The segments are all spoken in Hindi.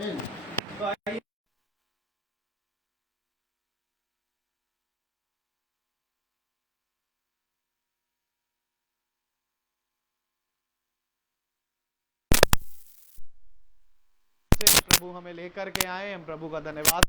तो आइए प्रभु हमें लेकर के आए, हम प्रभु का धन्यवाद।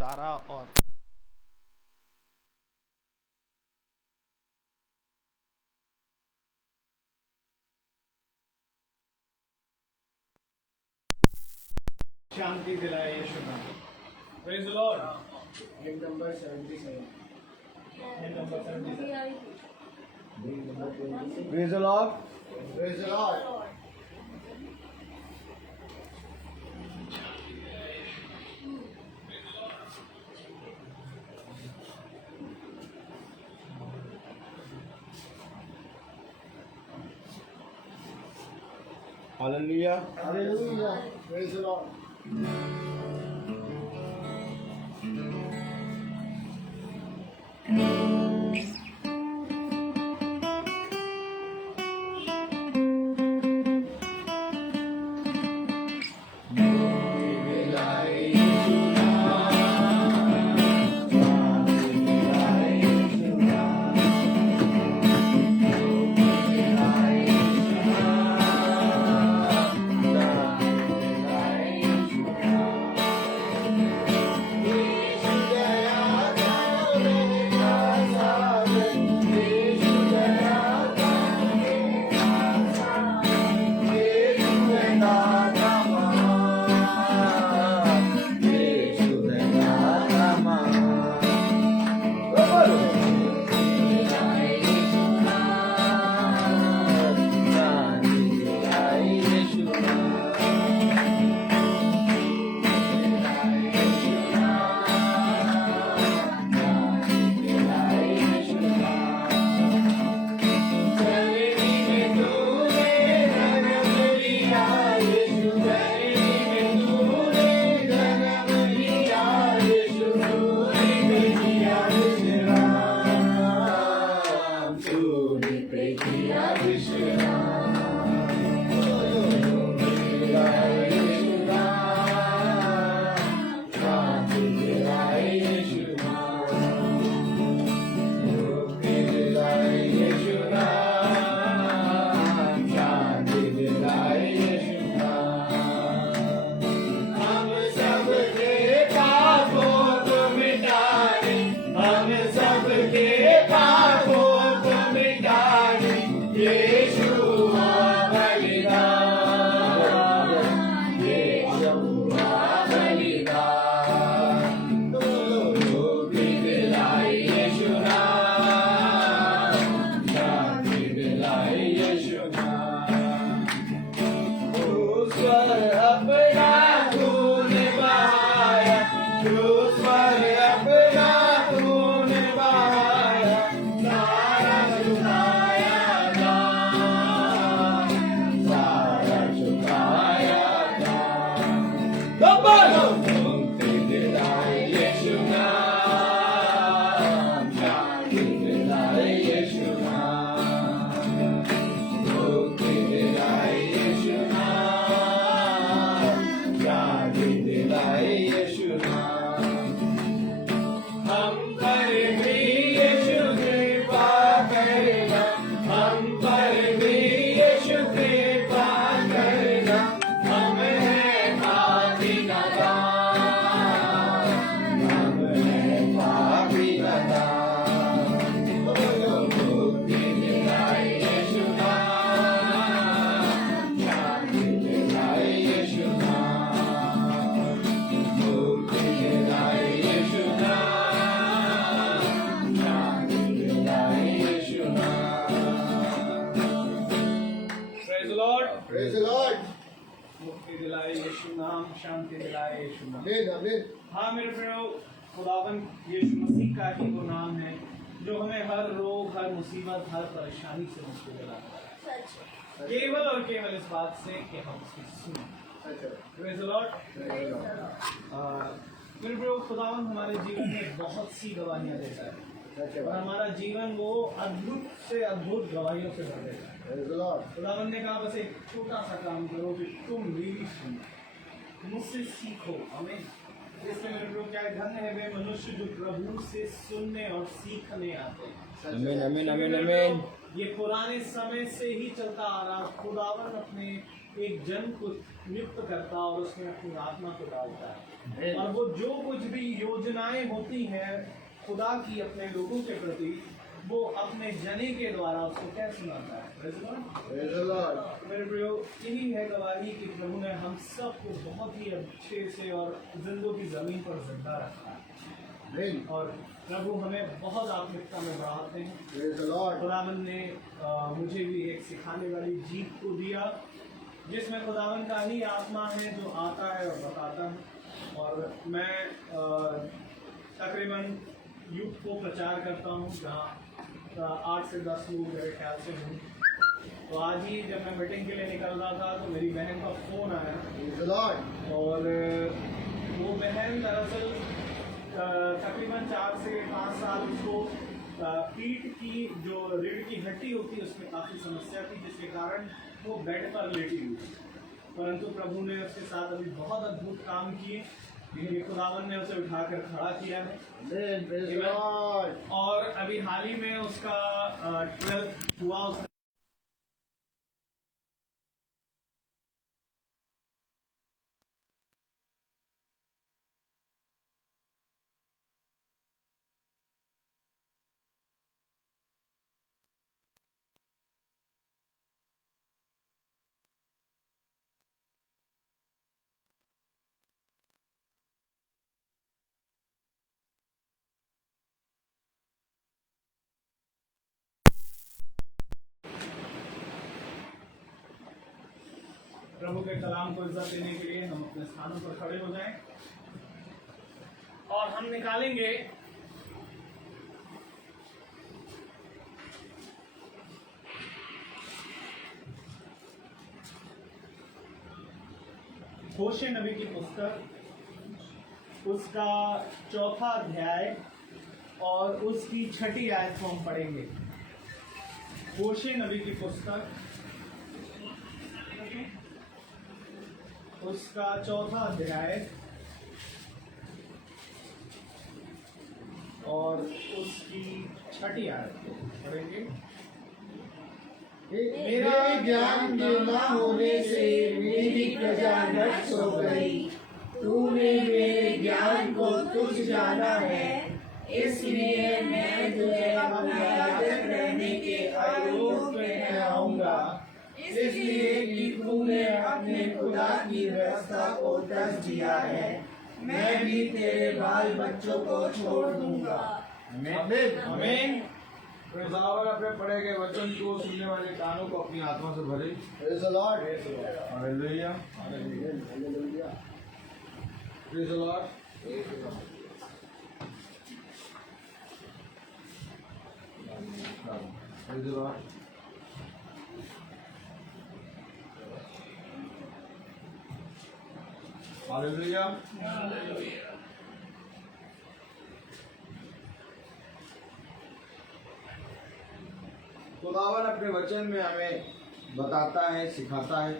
सारा और शांति दिलाए यीशु नाम। Praise the Lord. Him number 77। Him number 77। Praise the Lord. Praise the Lord. Hallelujah. Hallelujah. Praise the Lord. हाँ मेरे प्रियो, खुदावन यीशु मसीह का ही वो नाम है जो हमें हर रोग, हर मुसीबत, हर परेशानी से मुक्ति दिलाता है, केवल और केवल इस बात से कि हम उसकी सुने। Praise the Lord। मेरे प्रियो, खुदावन हमारे जीवन में बहुत सी गवाहियाँ देता है और हमारा जीवन वो अद्भुत से अद्भुत गवाहियों से भर देता है। खुदावन ने कहा बस एक छोटा सा काम करो कि तुम मेरी सुनो, मुझसे सीखो। हमें इसलिए मेरे लोग क्या धन्य है वे मनुष्य जो प्रभु से सुनने और सीखने आते हैं। आमीन आमीन आमीन आमीन। ये पुराने समय से ही चलता आ रहा। खुदावन अपने एक जन को नियुक्त करता और उसमें अपनी आत्मा को डालता है और वो जो कुछ भी योजनाएं होती हैं खुदा की अपने लोगों के प्रति, वो अपने जने के द्वारा उसको क्या सुनाता है। मेरे प्रियो, यही है गवाही कि प्रभु ने हम सबको बहुत ही अच्छे से और जिंदों की जमीन पर जिंदा रखा है और प्रभु हमें बहुत आत्मिकता में बढ़ाते हैं। खुदावन ने मुझे भी एक सिखाने वाली जीत को दिया जिसमें खुदावन का ही आत्मा है जो आता है और बताता है और मैं तकरीबन यूथ को प्रचार करता हूँ जहाँ 8 से 10 लोग मेरे ख्याल से हूँ। तो आज ही जब मैं मीटिंग के लिए निकल रहा था तो मेरी बहन का फ़ोन आया और वो बहन दरअसल तकरीबन 4 से 5 साल उसको पीठ की जो रीढ़ की हड्डी होती है उसमें काफ़ी समस्या थी जिसके कारण वो बेड पर लेटी हुई, परंतु प्रभु ने उसके साथ अभी बहुत अद्भुत काम किए। खुदावन ने उसे उठाकर खड़ा किया है और अभी हाल ही में उसका 12th हुआ। प्रभु के कलाम को इज्जत देने के लिए हम अपने स्थानों पर खड़े हो जाएं और हम निकालेंगे होशे नबी की पुस्तक, उसका 4था अध्याय और उसकी 6ठी आयत को हम पढ़ेंगे। होशे नबी की पुस्तक, उसका 4था अध्याय और उसकी 6ठी आयत को पढ़ेंगे। मेरा ज्ञान न होने से मेरी प्रजा नष्ट हो गई। तूने मेरे ज्ञान को तुझ जाना है, इसलिए मैं तुझे अपना याजक रहने के आरोप में ठहराऊंगा, इसलिए कि तूने अपने खुदा की व्यवस्था को त्याग दिया है। मैं भी तेरे बाल बच्चों को छोड़ दूंगा। आमीन। खुदावन अपने पढ़े गए वचन को सुनने वाले कानों को अपनी आत्मा से भरे। Hallelujah hallelujah. Praise the Lord. Praise the Lord. Hallelujah. खुदावन अपने वचन में हमें बताता है, सिखाता है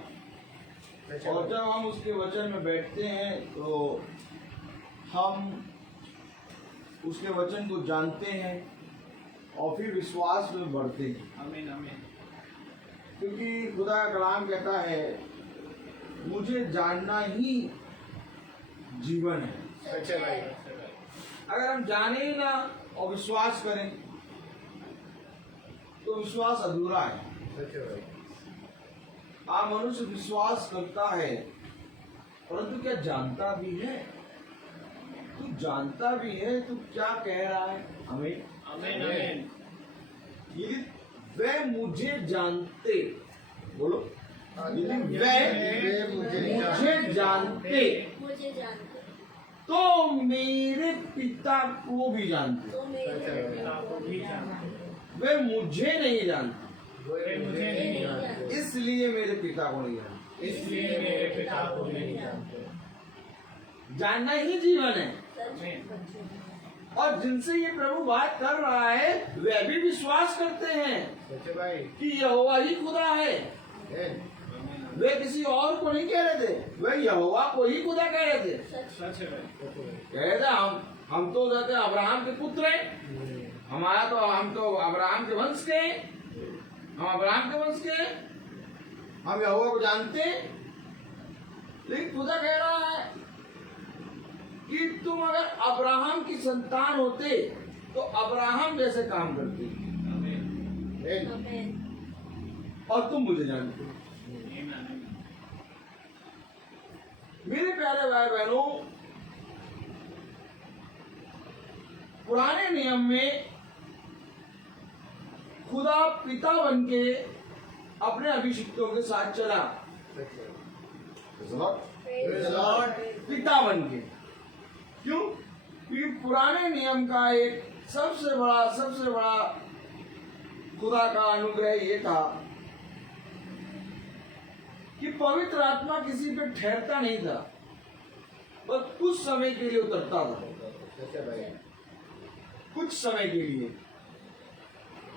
और जब हम उसके वचन में बैठते हैं तो हम उसके वचन को जानते हैं और फिर विश्वास में बढ़ते हैं। आमीन आमीन। क्योंकि खुदा का कलाम कहता है मुझे जानना ही जीवन है। अच्छा भाई। अगर हम जाने ही ना और विश्वास करें तो विश्वास अधूरा है। मनुष्य विश्वास करता है परंतु क्या जानता भी है? तू जानता भी है तू क्या कह रहा है? आमीन आमीन आमीन। यदि वे मुझे जानते, बोलो, यदि वे मुझे जानते तो मेरे पिता को भी जानते, तो मेरे पिता को भी जानते, वे मुझे नहीं जानते, वे मुझे नहीं जानते, इसलिए मेरे पिता को नहीं जानते। इसलिए मेरे पिता को नहीं जानते। जानना ही जीवन है। आमीन। और जिनसे ये प्रभु बात कर रहा है वे भी विश्वास करते हैं सच्चे भाई कि यहोवा ही खुदा है। वे किसी और को नहीं कह रहे थे, वे यहोवा को ही खुदा कह रहे थे। सच है भाई। कह रहे थे हम तो जाते अब्राहम के पुत्र हैं, हम तो अब्राहम के वंश के हैं, हम अब्राहम के वंश के हैं, हम यहोवा को जानते हैं। लेकिन खुदा कह रहा है कि तुम अगर अब्राहम की संतान होते तो अब्राहम जैसे काम करते आमीन। आमीन। और तुम मुझे जानते। आमीन। मेरे प्यारे भाई बहनों, पुराने नियम में खुदा पिता बन के अपने अभिषिक्तों के साथ चला, पिता बन के। क्यों? क्योंकि पुराने नियम का एक सबसे बड़ा खुदा का अनुग्रह ये था कि पवित्र आत्मा किसी पे ठहरता नहीं था, बस कुछ समय के लिए उतरता था। सच्चे भाई कुछ समय के लिए,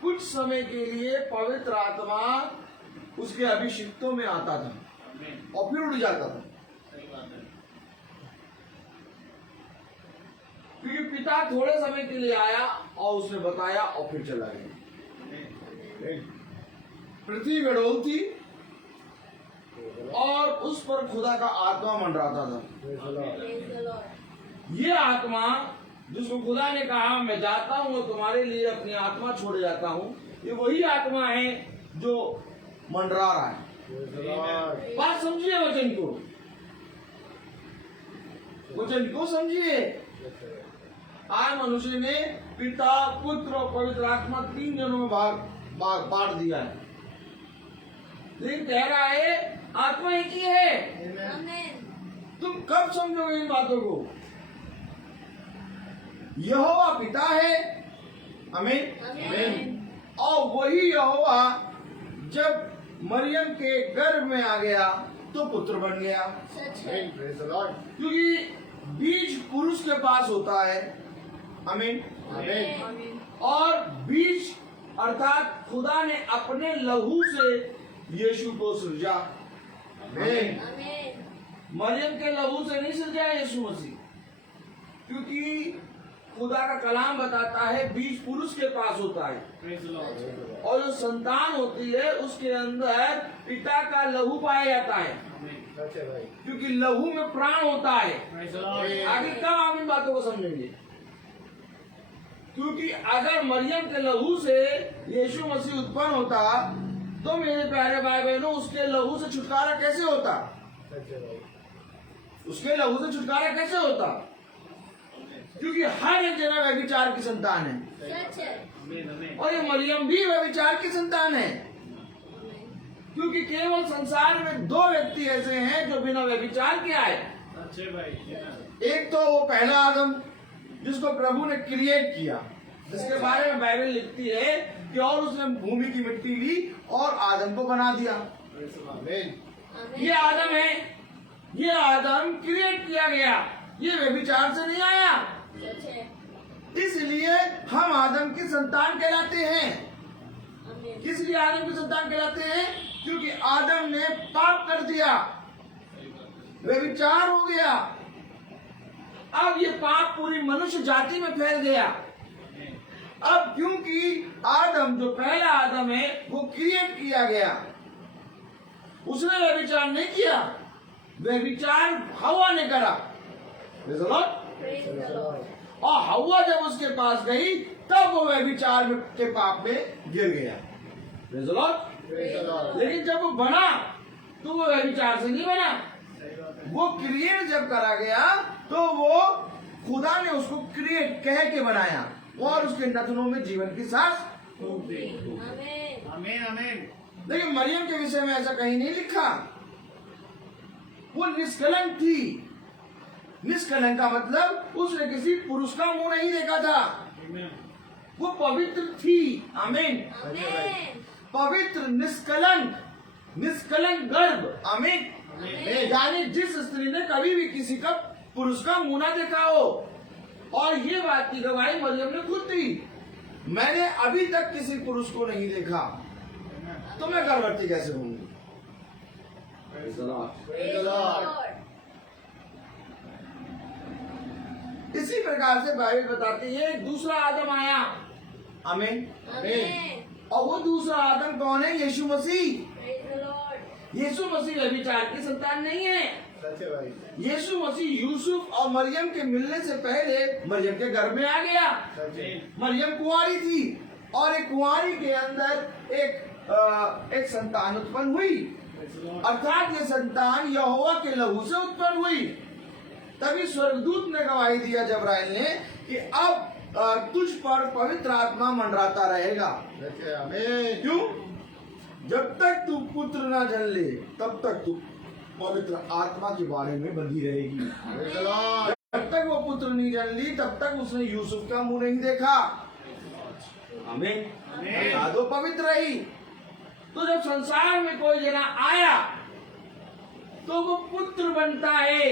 कुछ समय के लिए पवित्र आत्मा उसके अभिषिक्तों में आता था आमीन। और फिर उड़ जाता था। सही बात है। क्योंकि पिता थोड़े समय के लिए आया और उसने बताया और फिर चला गया। आमीन। पृथ्वी गड़ोल थी और उस पर खुदा का आत्मा मंडराता था। Praise the Lord. ये आत्मा जिसको खुदा ने कहा मैं जाता हूँ और तुम्हारे लिए अपनी आत्मा छोड़ जाता हूँ, ये वही आत्मा है जो मंडरा रहा है। बात समझिए, वचन को समझिए। आज मनुष्य ने पिता, पुत्र और पवित्र आत्मा 3 जनों में बांट दिया है, लेकिन कह रहा है आत्मा एक ही है। Amen. तुम कब समझोगे इन बातों को? यहोवा पिता है, आमीन। Amen. और वही यहोवा जब मरियम के गर्भ में आ गया तो पुत्र बन गया, सच है। क्योंकि बीज पुरुष के पास होता है, आमीन। Amen. और बीज अर्थात खुदा ने अपने लहू से यीशु को सृजा, आमीन। Amen. मरियम के लहू से नहीं सृजा यीशु मसीह, क्योंकि खुदा का कलाम बताता है बीज पुरुष के पास होता है Praise the Lord. और जो संतान होती है उसके अंदर पिता का लहू पाया जाता है, आमीन। सच्चे भाई क्योंकि लहू में प्राण होता है। Praise the Lord. आगे कब आप इन बातों को समझेंगे? क्योंकि अगर मरियम के लहू से यीशु मसीह उत्पन्न होता तो मेरे प्यारे भाई बहनों उसके लहू से छुटकारा कैसे होता? सच्चे भाई उसके लहू से छुटकारा कैसे होता? क्योंकि हर एक जना व्यभिचार की संतान है सच है। आमीन। आमीन। और ये मरियम भी व्यभिचार की संतान है, क्योंकि केवल संसार में 2 व्यक्ति ऐसे हैं जो बिना व्यभिचार के आए। अच्छे भाई। एक तो वो पहला आदम जिसको प्रभु ने क्रिएट किया, जिसके बारे में बाइबल लिखती है कि और उसने भूमि की मिट्टी ली और आदम को बना दिया। Praise the Lord. आमीन Amen. ये आदम है, ये आदम क्रिएट किया गया, ये व्यभिचार से नहीं आया। सच है। इसलिए हम आदम की संतान कहलाते हैं। Amen. किस लिए आदम की संतान कहलाते हैं? क्योंकि आदम ने पाप कर दिया, व्यभिचार हो गया। अब ये पाप पूरी मनुष्य जाति में फैल गया। अब क्योंकि आदम जो पहला आदम है वो क्रिएट किया गया, उसने व्यभिचार नहीं किया, व्यभिचार हवा ने करा। Praise the Lord. Praise the Lord. और हवा जब उसके पास गई तब वो व्यभिचार के पाप में गिर गया। Praise the Lord. Praise the Lord. लेकिन जब वो बना तो वो व्यभिचार से नहीं बना, सही बात है। वो क्रिएट जब करा गया तो वो खुदा ने उसको क्रिएट कह के बनाया और उसके नथनों में जीवन की सांस फूंक दी। Amen. आमीन। आमीन। लेकिन मरियम के विषय में ऐसा कहीं नहीं लिखा। वो निष्कलंक थी, निष्कलंक का मतलब उसने किसी पुरुष का मुंह नहीं देखा था, वो पवित्र थी। आमीन। पवित्र, निष्कलंक, निष्कलंक गर्भ। आमीन। यानी जिस स्त्री ने कभी भी किसी का पुरुष का मुंह ना देखा हो, और ये बात की गवाही मरियम ने खुद दी, मैंने अभी तक किसी पुरुष को नहीं देखा, तो मैं गर्भवती कैसे होंगी? इसी प्रकार से बाइबल बताती है एक दूसरा आदम आया। आमीन। और वो दूसरा आदम कौन है? यीशु मसीह। यीशु मसीह व्यभिचार की संतान नहीं है। यीशु मसीह यूसुफ और मरियम के मिलने से पहले मरियम के घर में आ गया। मरियम कुंवारी थी और एक कुंवारी के अंदर एक संतान उत्पन्न हुई, अर्थात ये संतान यहोवा के लहू से उत्पन्न हुई। तभी स्वर्गदूत ने गवाही दिया जबराइल ने कि अब तुझ पर पवित्र आत्मा मंडराता रहेगा। क्यों? जब तक तू पुत्र ना जन ले तब तक तू पवित्र आत्मा के बारे में बंधी रहेगी। जब तक वो पुत्र नहीं जन ली तब तक उसने यूसुफ का मुंह नहीं देखा। आमीन। वो पवित्र रही। तो जब संसार में कोई जना आया तो वो पुत्र बनता है।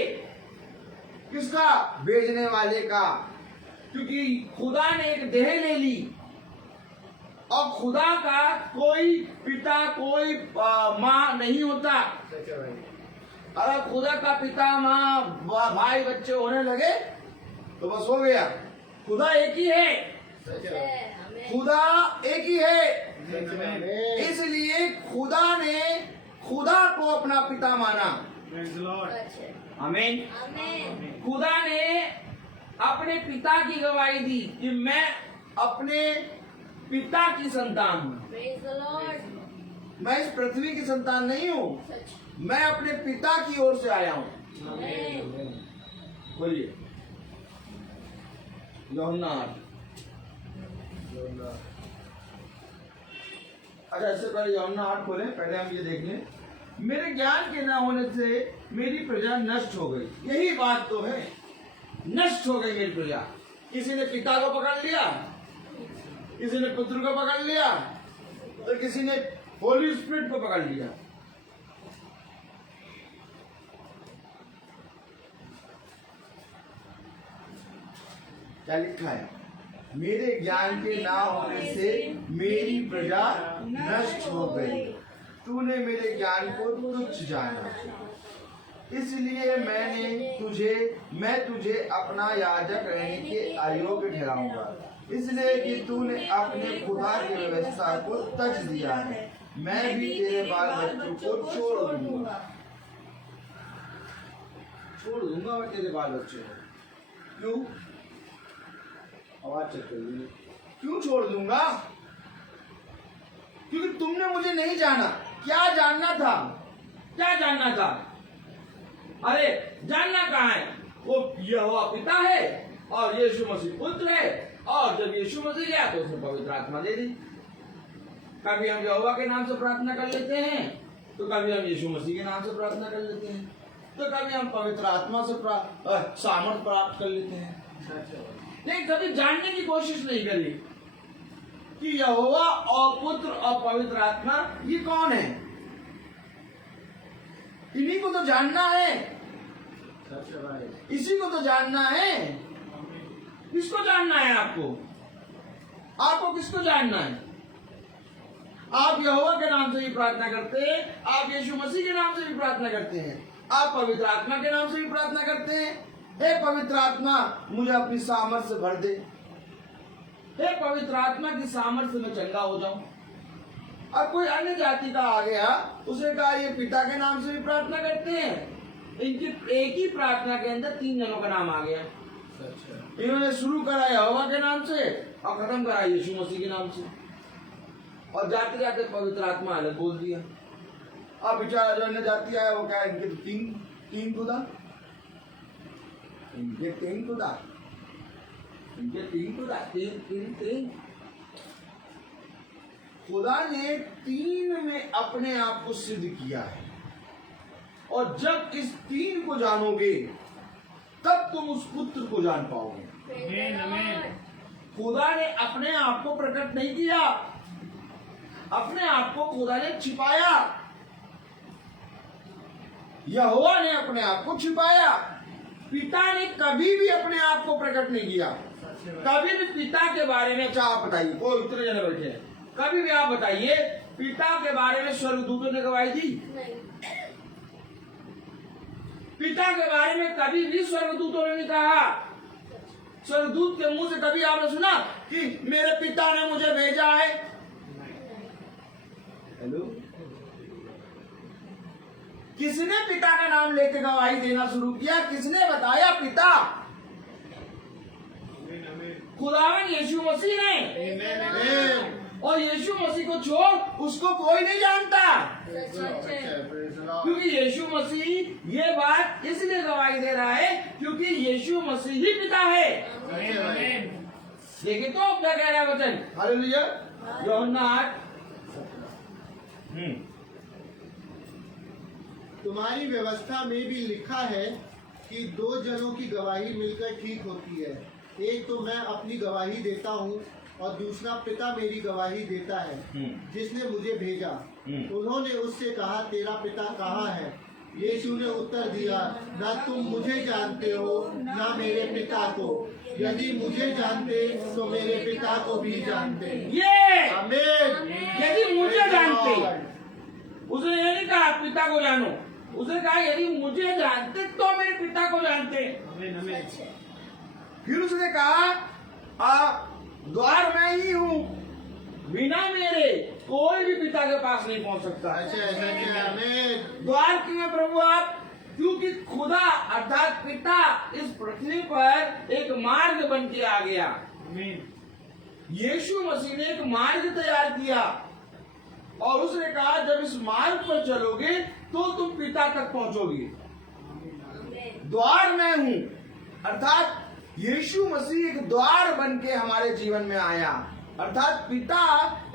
किसका? भेजने वाले का। क्योंकि खुदा ने एक देह ले ली, और खुदा का कोई पिता कोई माँ नहीं होता। अगर खुदा का पिता माँ भाई बच्चे होने लगे तो बस हो गया। खुदा एक ही है। खुदा एक ही है। इसलिए खुदा ने खुदा को अपना पिता माना। आमीन। खुदा ने अपने पिता की गवाही दी कि मैं अपने पिता की संतान हूँ। मैं इस पृथ्वी की संतान नहीं हूँ, मैं अपने पिता की ओर से आया हूँ। बोलिए। यूहन्ना 8। अच्छा, इससे पहले यूहन्ना 8 खोलें, पहले हम ये देख लें। मेरे ज्ञान के न होने से मेरी प्रजा नष्ट हो गई। यही बात तो है, नष्ट हो गई मेरी प्रजा। किसी ने पिता को पकड़ लिया, किसी ने पुत्र को पकड़ लिया, तो किसी ने होली स्पिरिट को पकड़ लिया। क्या लिखा है? मेरे ज्ञान के ना होने से मेरी प्रजा नष्ट हो गई। तूने मेरे ज्ञान को तुच्छ जाना, इसलिए मैं तुझे अपना याजक रहने के अयोग्य ठहराऊंगा, इसलिए कि तूने अपने खुदा की व्यवस्था को तज दिया है। मैं भी तेरे बाल बच्चों को छोड़ दूंगा मैं तेरे बाल बच्चों को। क्यों? आवाज चेक करिए। क्यों छोड़ दूंगा? क्योंकि तुमने मुझे नहीं जाना। क्या जानना था? क्या जानना था? अरे जानना कहाँ है? वो यहोवा पिता है और यीशु मसीह पुत्र है, और जब यीशु मसीह गया तो उसने पवित्र आत्मा दे दी। कभी हम यहोवा के नाम से प्रार्थना कर लेते हैं, तो कभी हम यीशु मसीह के नाम से प्रार्थना कर लेते हैं, तो कभी हम पवित्र आत्मा से सामर्थ प्राप्त कर लेते हैं। लेकिन कभी जानने की कोशिश नहीं करी कि यहोवा और पुत्र और पवित्र आत्मा ये कौन है। इन्हीं को तो जानना है, इसी को तो जानना है। किसको जानना है? आपको किसको जानना है? आप यहोवा के नाम से भी प्रार्थना करते हैं, आप यीशु मसीह के नाम से भी प्रार्थना करते हैं, आप पवित्र आत्मा के नाम से भी प्रार्थना करते हैं। हे पवित्र आत्मा, मुझे अपनी सामर्थ से भर दे। हे पवित्र आत्मा की सामर्थ से मैं चंगा हो जाऊं। अब कोई अन्य जाति का आ गया, उसे कहा ये पिता के नाम से भी प्रार्थना करते हैं। इनकी एक ही प्रार्थना के अंदर 3 जनों का नाम आ गया। इन्होंने शुरू करा यहोवा के नाम से और खत्म करा यीशु मसीह के नाम से, और जाते जाते पवित्र आत्मा अलग बोल दिया। अब बेचारा जो अन्य जाति आया वो क्या, इनके तीन खुदा, इनके तीन खुदा ने 3 में अपने आप को सिद्ध किया है। और जब इस 3 को जानोगे तब तुम उस पुत्र को जान पाओगे। आमीन आमीन। खुदा ने अपने आप को प्रकट नहीं किया, अपने आप को खुदा ने छिपाया। यहोवा ने अपने आप को छिपाया। पिता ने कभी भी अपने आप को प्रकट नहीं किया। कभी भी पिता के बारे में, अच्छा आप बताइए, कोई इतने जने बैठे हैं, कभी भी आप बताइए पिता के बारे में स्वर्गदूतों ने गवाही दी? पिता के बारे में कभी भी स्वर्गदूतों ने नहीं कहा। स्वर्गदूत के मुंह से कभी आपने सुना कि मेरे पिता ने मुझे भेजा है? हेलो, किसने पिता का नाम लेकर गवाही देना शुरू किया? किसने बताया पिता? खुदावन यीशु मसीह ने। और यीशु मसीह को छोड़ उसको कोई नहीं जानता, क्योंकि यीशु मसीह ये बात इसलिए गवाही दे रहा है क्योंकि यीशु मसीह ही पिता है। देखिए तो क्या कह रहा है वचन, हालेलुया। यूहन्ना 8। तुम्हारी व्यवस्था में भी लिखा है कि दो जनों की गवाही मिलकर ठीक होती है। एक तो मैं अपनी गवाही देता हूँ और दूसरा पिता मेरी गवाही देता है जिसने मुझे भेजा। उन्होंने उससे कहा, तेरा पिता कहाँ है? यीशु ने उत्तर दिया, न तुम मुझे जानते हो न मेरे पिता को। यदि मुझे जानते तो मेरे पिता को भी जानते। ये आमीन। यदि मुझे जानते, उसने ये नहीं कहा पिता को जानो, उसने कहा यदि मुझे जानते तो मेरे पिता को जानते। फिर उसने कहा द्वार मैं ही हूँ, बिना मेरे कोई भी पिता के पास नहीं पहुँच सकता। आमीन। द्वार क्यों है प्रभु आप? क्योंकि खुदा अर्थात पिता इस पृथ्वी पर एक मार्ग बन के आ गया। यीशु मसीह ने एक मार्ग तैयार किया और उसने कहा जब इस मार्ग पर चलोगे तो तुम पिता तक पहुंचोगे। द्वार मैं हूँ, अर्थात यीशु मसीह एक द्वार बन के हमारे जीवन में आया, अर्थात पिता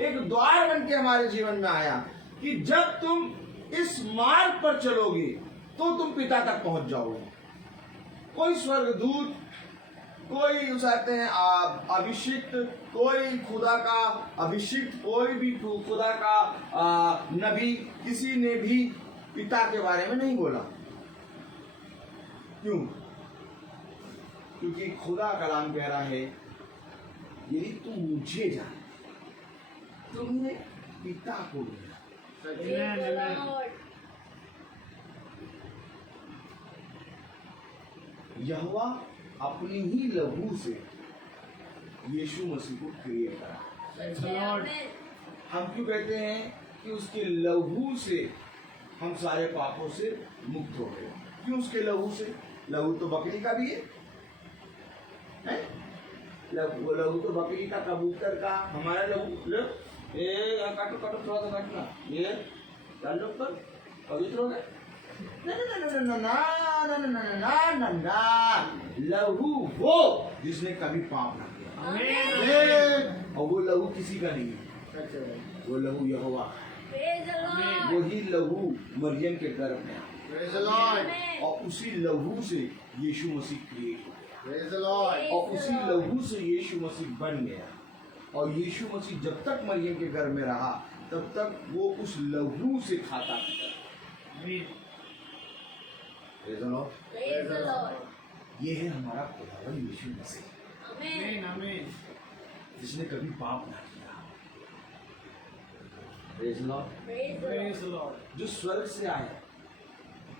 एक द्वार बन के हमारे जीवन में आया कि जब तुम इस मार्ग पर चलोगे तो तुम पिता तक पहुंच जाओगे। कोई स्वर्गदूत, कोई कहते हैं अभिषिक्त, कोई खुदा का अभिषिक्त, कोई भी खुदा का नबी, किसी ने भी पिता के बारे में नहीं बोला। क्यों? क्योंकि खुदा कलाम कह रहा है यदि तुम मुझे जाने तो मेरे पिता को भी। यहोवा अपनी ही लहू से यीशु मसीह को क्रिएट करा। हम क्यों कहते हैं कि उसके लहू से हम सारे पापों से मुक्त हो गए? क्यों उसके लहू से? लहू तो बकरी का भी है, लहू तो बकरी का, कबूतर का, हमारा लहू। काटो काटो थोड़ा सा काटना, ये डाल लो पर पवित्र हो गए। लहू वो जिसने कभी पाप ना किया, और वो लहू किसी का नहीं है, वो लहू यहोवा का। वही लहू मरियम के गर्भ में आया और उसी लहू से यीशु मसीह क्रिएट हुआ और उसी लहू से यीशु मसीह बन गया। और यीशु मसीह जब तक मरियम के गर्भ में रहा तब तक वो उस लहू से खाता था। ये है हमारा खुदावन यीशु मसीह, जिसने कभी पाप ना किया। जो स्वर्ग से आया,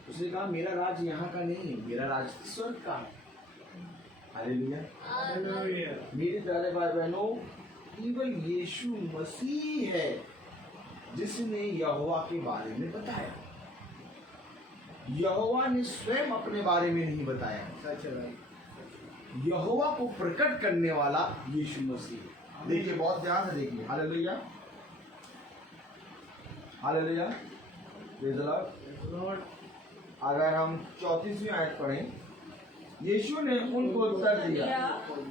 उसने कहा मेरा राज यहाँ का नहीं है, मेरा राज स्वर्ग का है। हालेलुया। मेरे प्यारे भाई बहनों, केवल यीशु मसीह है जिसने यहोवा के बारे में बताया। यहोवा ने स्वयं अपने बारे में नहीं बताया, यहोवा को प्रकट करने वाला यीशु मसीह। देखिए बहुत ध्यान से देखिए। Hallelujah hallelujah, praise the Lord. अगर हम 34वीं आयत पढ़ें, यीशु ने उनको उत्तर दिया,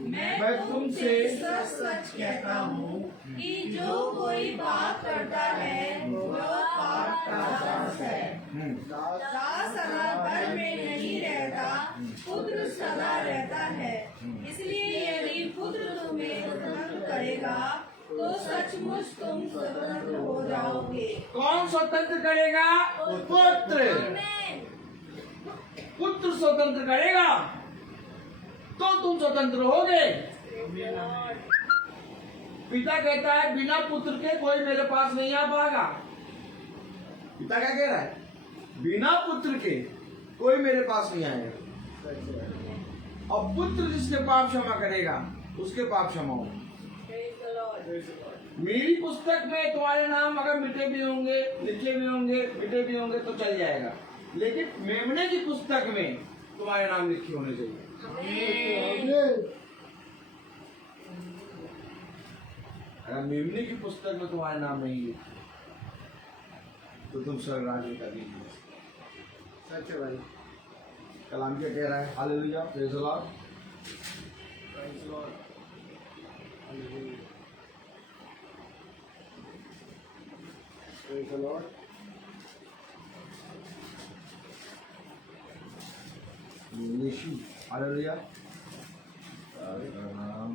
मैं तुमसे सच सच कहता हूँ कि जो कोई पाप करता है वह पाप का दास है। दास अगर घर में नहीं रहता पुत्र सदा रहता है। इसलिए यदि पुत्र तुम्हें स्वतंत्र करेगा तो सचमुच तुम स्वतंत्र हो जाओगे। कौन स्वतंत्र करेगा? पुत्र। आमीन। पुत्र स्वतंत्र करेगा तो तुम स्वतंत्र होगे। पिता कहता है बिना पुत्र के कोई मेरे पास नहीं आ पाएगा। पिता क्या कह रहा है? बिना पुत्र के कोई मेरे पास नहीं आएगा। और पुत्र जिसके पाप क्षमा करेगा उसके पाप क्षमा होंगे। मेरी पुस्तक में तुम्हारे नाम अगर मिटे भी होंगे, लिखे भी होंगे, मिटे भी होंगे तो चल जाएगा, लेकिन मेमने की पुस्तक में तुम्हारे नाम लिखे होने चाहिए। अगर मेमने की पुस्तक में तुम्हारे नाम नहीं लिखे तो तुम स्वर्ग राज्य का नहीं ले सकते। सच है भाई। कलाम क्या कह रहा है? Hallelujah, praise the Lord. Praise the Lord. Hallelujah. Praise the Lord. Yeshu, hallelujah. नाम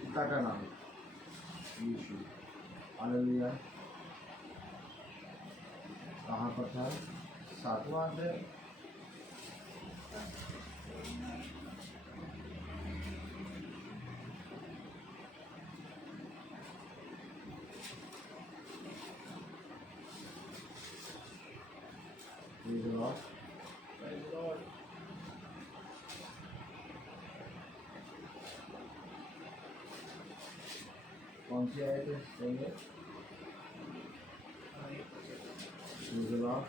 पिता का नाम यीशु, हालेलुया। कहाँ पर था? 7वां अध्याय। Praise the Lord. Praise the Lord. कौन सी आयत है? सही है। Praise the Lord.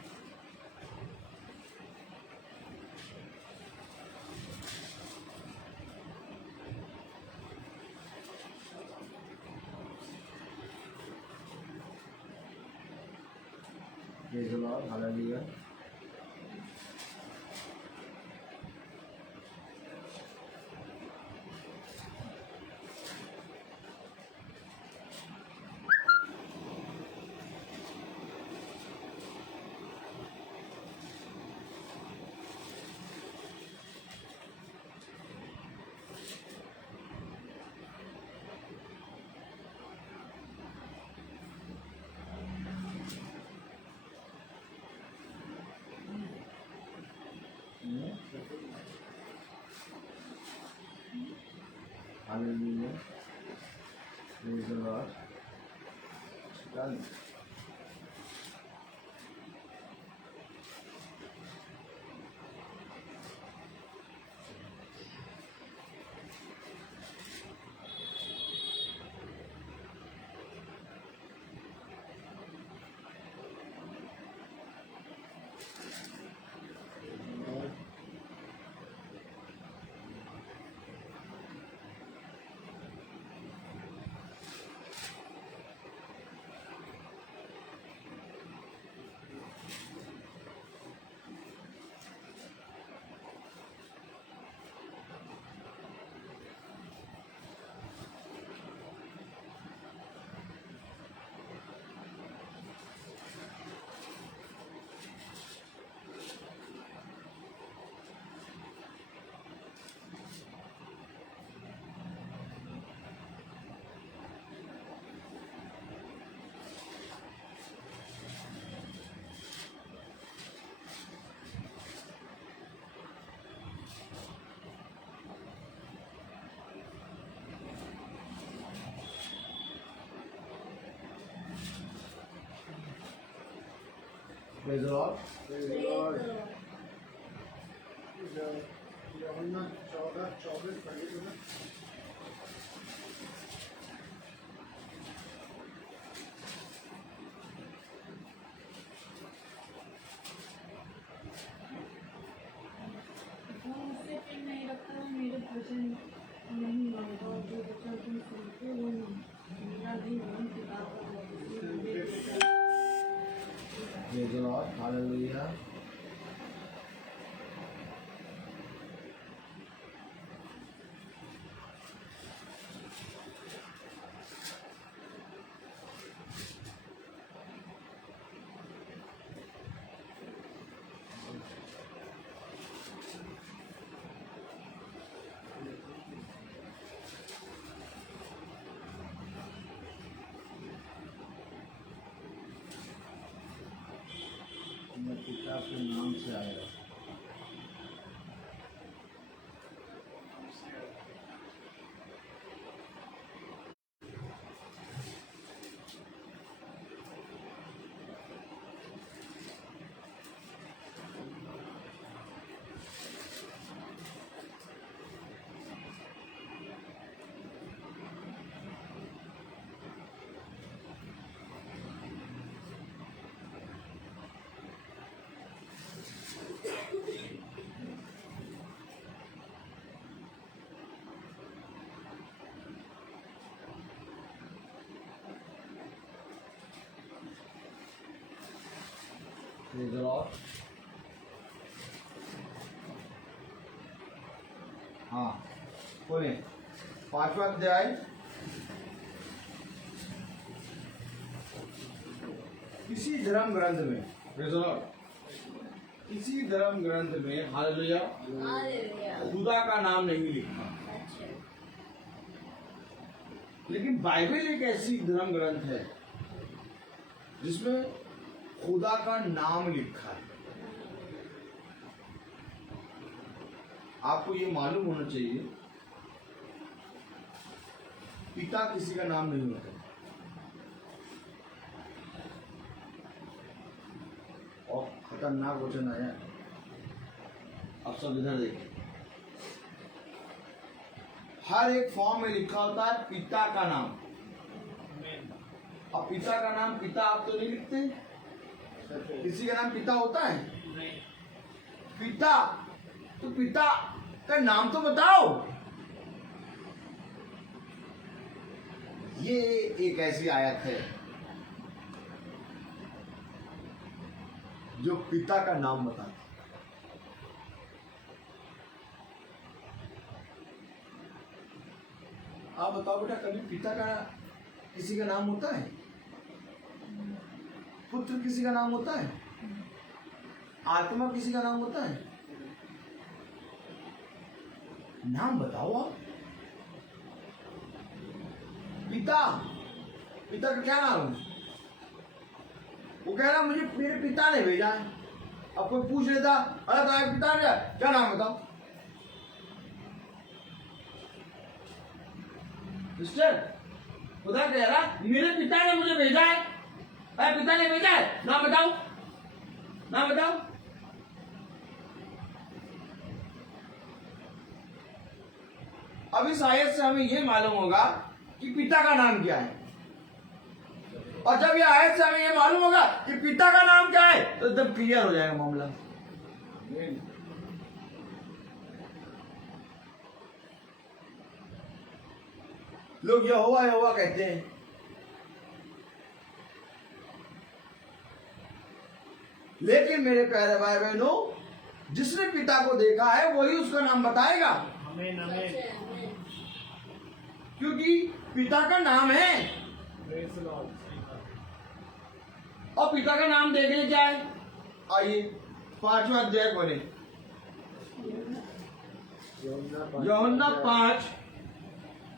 Praise the Lord. Hallelujah. Hallelujah. Praise the Lord. Done. Praise the Lord. Praise the Lord. यूहन्ना 14:24 पढ़िए तो ना। मुझसे प्रेम नहीं रखता है, मेरे भजन नहीं मानता, और जो वचन तुम सुनते हो मेरा भी मन पिता का है। Praise the Lord. Hallelujah. के नाम से आया। Praise the Lord. हाँ बोले 5वां अध्याय इसी धर्म ग्रंथ में, Praise the Lord, इसी धर्म ग्रंथ में हालेलुया खुदा का नाम नहीं लिखा। लेकिन बाइबल एक ऐसी धर्म ग्रंथ है जिसमें खुदा का नाम लिखा है। आपको ये मालूम होना चाहिए पिता किसी का नाम नहीं होता। और खतरनाक वचन आया, आप सब इधर देखिए। हर एक फॉर्म में लिखा होता है पिता का नाम। अब पिता का नाम पिता आप तो नहीं लिखते, किसी का नाम पिता होता है? पिता, तो पिता का नाम तो बताओ। ये एक ऐसी आयत है जो पिता का नाम बताती। आप बताओ बेटा, कभी पिता का किसी का नाम होता है? पुत्र किसी का नाम होता है? आत्मा किसी का नाम होता है? नाम बताओ आप। पिता, पिता का क्या नाम है? वो कह रहा मुझे मेरे पिता ने भेजा है। अब कोई पूछ लेता, अरे तुम्हारे पिता ने क्या नाम बताओ? मिस्टर, खुदा कह रहा मेरे पिता ने मुझे भेजा है। अरे पिता ने भेजा है, नाम बताओ, नाम बताओ। अब इस आयत से हमें यह मालूम होगा कि पिता का नाम क्या है। और जब यह आयत से हमें यह मालूम होगा कि पिता का नाम क्या है तो एकदम क्लियर हो जाएगा मामला। लोग यहोवा यहोवा कहते हैं, लेकिन मेरे प्यारे भाई बहनों, जिसने पिता को देखा है वही उसका नाम बताएगा। आमीन आमीन। क्योंकि पिता का नाम है। Praise the Lord। और पिता का नाम देखने क्या है? आइए 5वां अध्याय खोले, यूहन्ना 5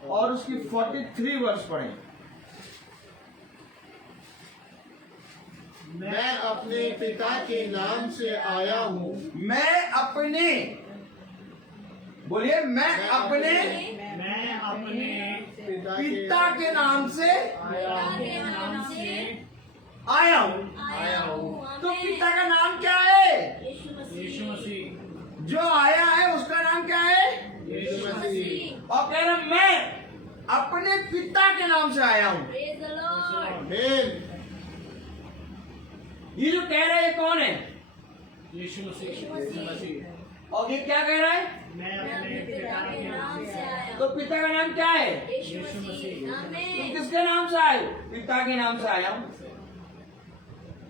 और उसकी 43 वर्ष पढ़े। मैं अपने पिता के नाम से आया हूँ। मैं अपने, बोलिए मैं अपने पिता के नाम से आया हूँ। तो पिता का नाम क्या है? यीशु मसीह। जो आया है उसका नाम क्या है? यीशु मसीह। और कह रहा मैं अपने पिता के नाम से आया हूँ। आमीन। ये जो कह रहा है ये कौन है? यीशु मसीह। और ये क्या कह रहा है? मैं अपने पिता के नाम से आया। तो पिता का नाम क्या है? यीशु मसीह। तुम किसके नाम से आए? पिता के नाम से आया हूँ।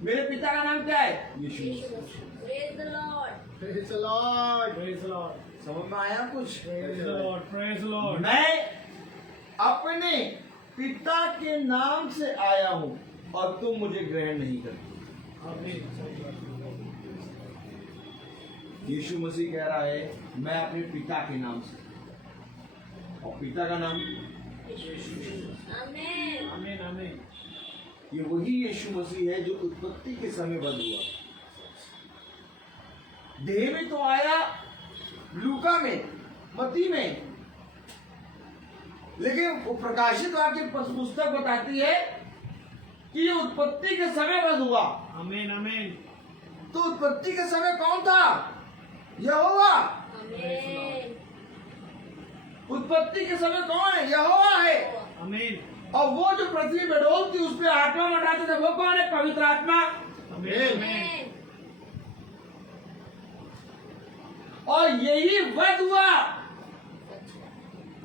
मेरे पिता का नाम क्या है? यीशु मसीह। Praise the Lord. Praise the Lord। समझ में आया कुछ? Praise the Lord। Praise the Lord। मैं अपने पिता के नाम से आया हूँ और तुम मुझे ग्रहण नहीं करते। यीशु मसीह कह रहा है मैं अपने पिता के नाम से, और पिता का नाम आमीन आमीन। ये वही यीशु मसीह है जो उत्पत्ति के समय बंद हुआ। देह में तो आया लूका में, मत्ती में, लेकिन वो प्रकाशित वाक्य पुस्तक बताती है कि ये उत्पत्ति के समय बंद हुआ। आमीन आमीन। तो उत्पत्ति के समय कौन था? यहोवा। उत्पत्ति के समय कौन है? यहोवा है। आमीन। और वो जो पृथ्वी पे डोलती उस पे आत्मा मंडराते थे, वो कौन है? पवित्र आत्मा। आमीन। और यही वध हुआ,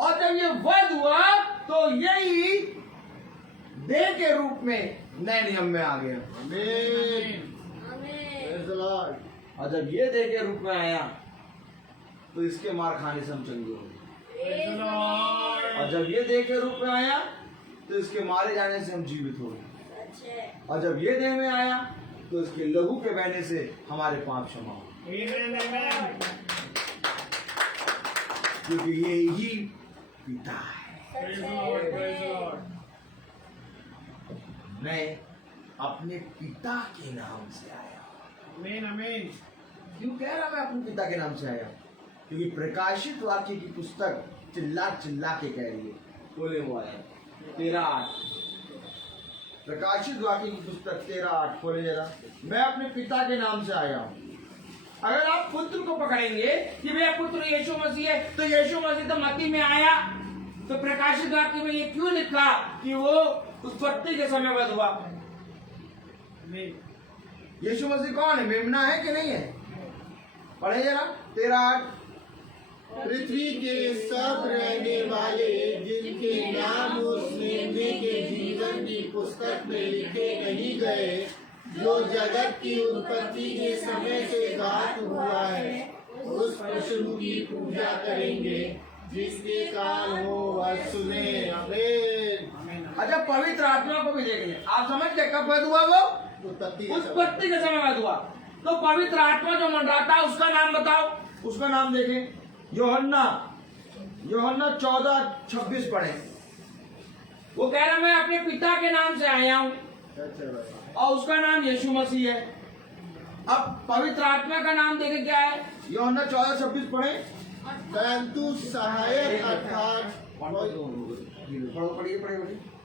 और जब ये वध हुआ तो यही देह के रूप में नए नियम में आ गया। आमीन। Praise the Lord. और जब ये देह के रूप में आया तो इसके मार खाने से हम चंगे हो गए। Praise the Lord. और जब ये देह के रूप में आया तो इसके मारे जाने से हम जीवित हो गए। और जब ये देह में आया तो इसके लहू के बहने से हमारे पाप क्षमा हो, Amen amen. क्योंकि ये ही पिता है। Praise the Lord. Praise the Lord. मैं अपने पिता के नाम से आया। Amen amen. क्यों कह रहा मैं अपने पिता के नाम से आया? क्योंकि प्रकाशित वाक्य की पुस्तक चिल्ला चिल्ला के कह रही है, बोले हुआ है 13:8। प्रकाशित वाक्य की पुस्तक 13:8 खोले जरा। मैं अपने पिता के नाम से आया हूँ। अगर आप पुत्र को पकड़ेंगे कि भैया पुत्र यीशु मसीह है, तो यीशु मसीह तो मत्ती में आया, तो प्रकाशित वाक्य में ये क्यों लिखा कि वो उत्पत्ति के समय बंद हुआ? Amen. यीशु मसीह कौन है? मेमना है कि नहीं है? पढ़े जरा 13:8। पृथ्वी के सब रहने वाले जिनके नाम उस मेमने के जीवन की पुस्तक में लिखे नहीं गए, जो जगत की उत्पत्ति के समय से घात हुआ है, उस पशु की पूजा करेंगे। जिसके कान हो वह सुने। आमीन। अच्छा, पवित्र आत्मा को भी देखेंगे। आप समझ गए कब बंद हुआ वो? उत्पत्ति उत्पत्ति के समय बंद हुआ। तो पवित्र आत्मा जो मंडराता है उसका नाम बताओ, उसका नाम देखें। यूहन्ना 14:26 पढ़े। वो कह रहा मैं अपने पिता के नाम से आया हूँ, अच्छा भाई। और उसका नाम यीशु मसीह है। अब पवित्र आत्मा का नाम देखें क्या है? यूहन्ना 14:26 पढ़े। परंतु सहायक अर्थात पढ़िए।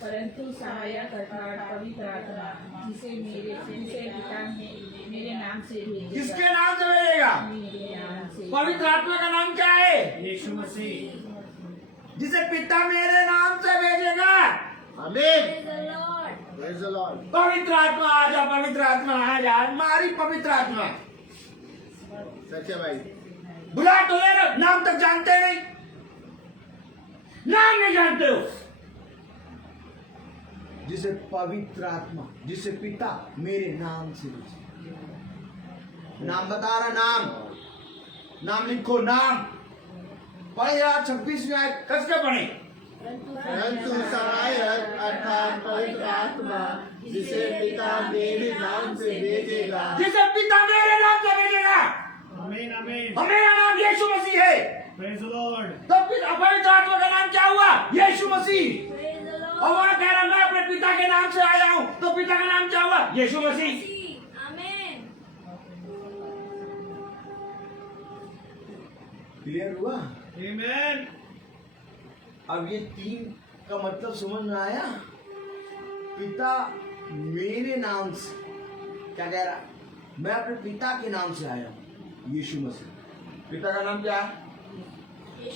परंतु सहायक अर्थात पवित्र आत्मा जिसे पिता मेरे नाम से भेजेगा। किसके नाम से भेजेगा? मेरे नाम से। पवित्र आत्मा का नाम क्या है? यीशु मसीह। जिसे पिता मेरे नाम से भेजेगा। आमीन। Praise the Lord. पवित्र आत्मा आ जा, पवित्र आत्मा आ जा, हमारी पवित्र आत्मा। सच है भाई। बुला तो ले रहे, नाम तक जानते नहीं, नाम नहीं जानते हो। जिसे पवित्र आत्मा, जिसे पिता मेरे नाम से भेजेगा। नाम बता रहा, नाम लिखो, नाम पढ़े यार। 26वीं आयत कस के पढ़े। परंतु सहायक अर्थात पवित्र आत्मा जिसे पिता मेरे नाम से भेजेगा। जिसे पिता मेरे नाम से भेजेगा। आमीन आमीन। और मेरा नाम यीशु मसीह है। Praise the Lord. तो फिर पवित्र आत्मा का नाम क्या हुआ? यीशु मसीह। और वो कह रहा मैं अपने पिता के नाम से आया हूँ, तो पिता का नाम क्या हुआ? यीशु मसीह। क्लियर हुआ? Amen. अब ये 3 का मतलब समझ में आया? पिता मेरे नाम से, क्या कह रहा? मैं अपने पिता के नाम से आया हूँ, यीशु मसीह। पिता का नाम क्या है?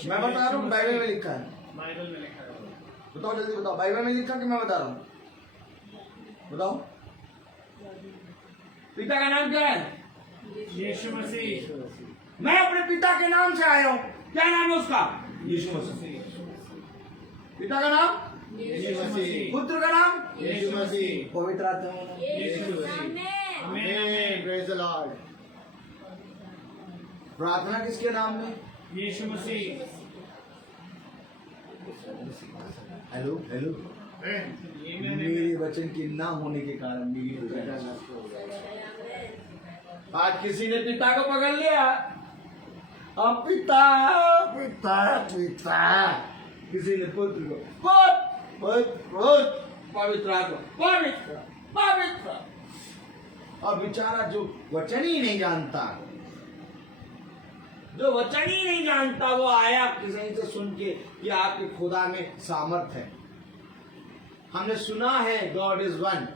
मैं बता रहा हूँ, बाइबल में लिखा है। बाइबल में लिखा है। बताओ जल्दी बताओ, बाइबल में लिखा कि मैं बता रहा हूँ? बताओ। पिता का नाम क्या है? यीशु मसीह। मैं अपने पिता के नाम से आया हूँ। क्या नाम है उसका? यीशु मसीह। पिता का नाम यीशु मसीह। पुत्र का नाम यीशु मसीह। पवित्र आत्मा का नाम। यीशु मसीह। आमीन आमीन। Praise the Lord. प्रार्थना किसके नाम में? यीशु मसीह। Hello hello. Amen मेरे वचन के ना होने के कारण मेरी प्रजा नष्ट हो गई। आज किसी ने पिता को पकड़ लिया, अब पिता पिता पिता, किसी ने पुत्र को पवित्र आत्मा, पवित्र पवित्र। और बेचारा जो वचन ही नहीं जानता, जो वचन ही नहीं जानता वो आया किसी से सुन के कि आपके खुदा में सामर्थ है। हमने सुना है गॉड इज वन,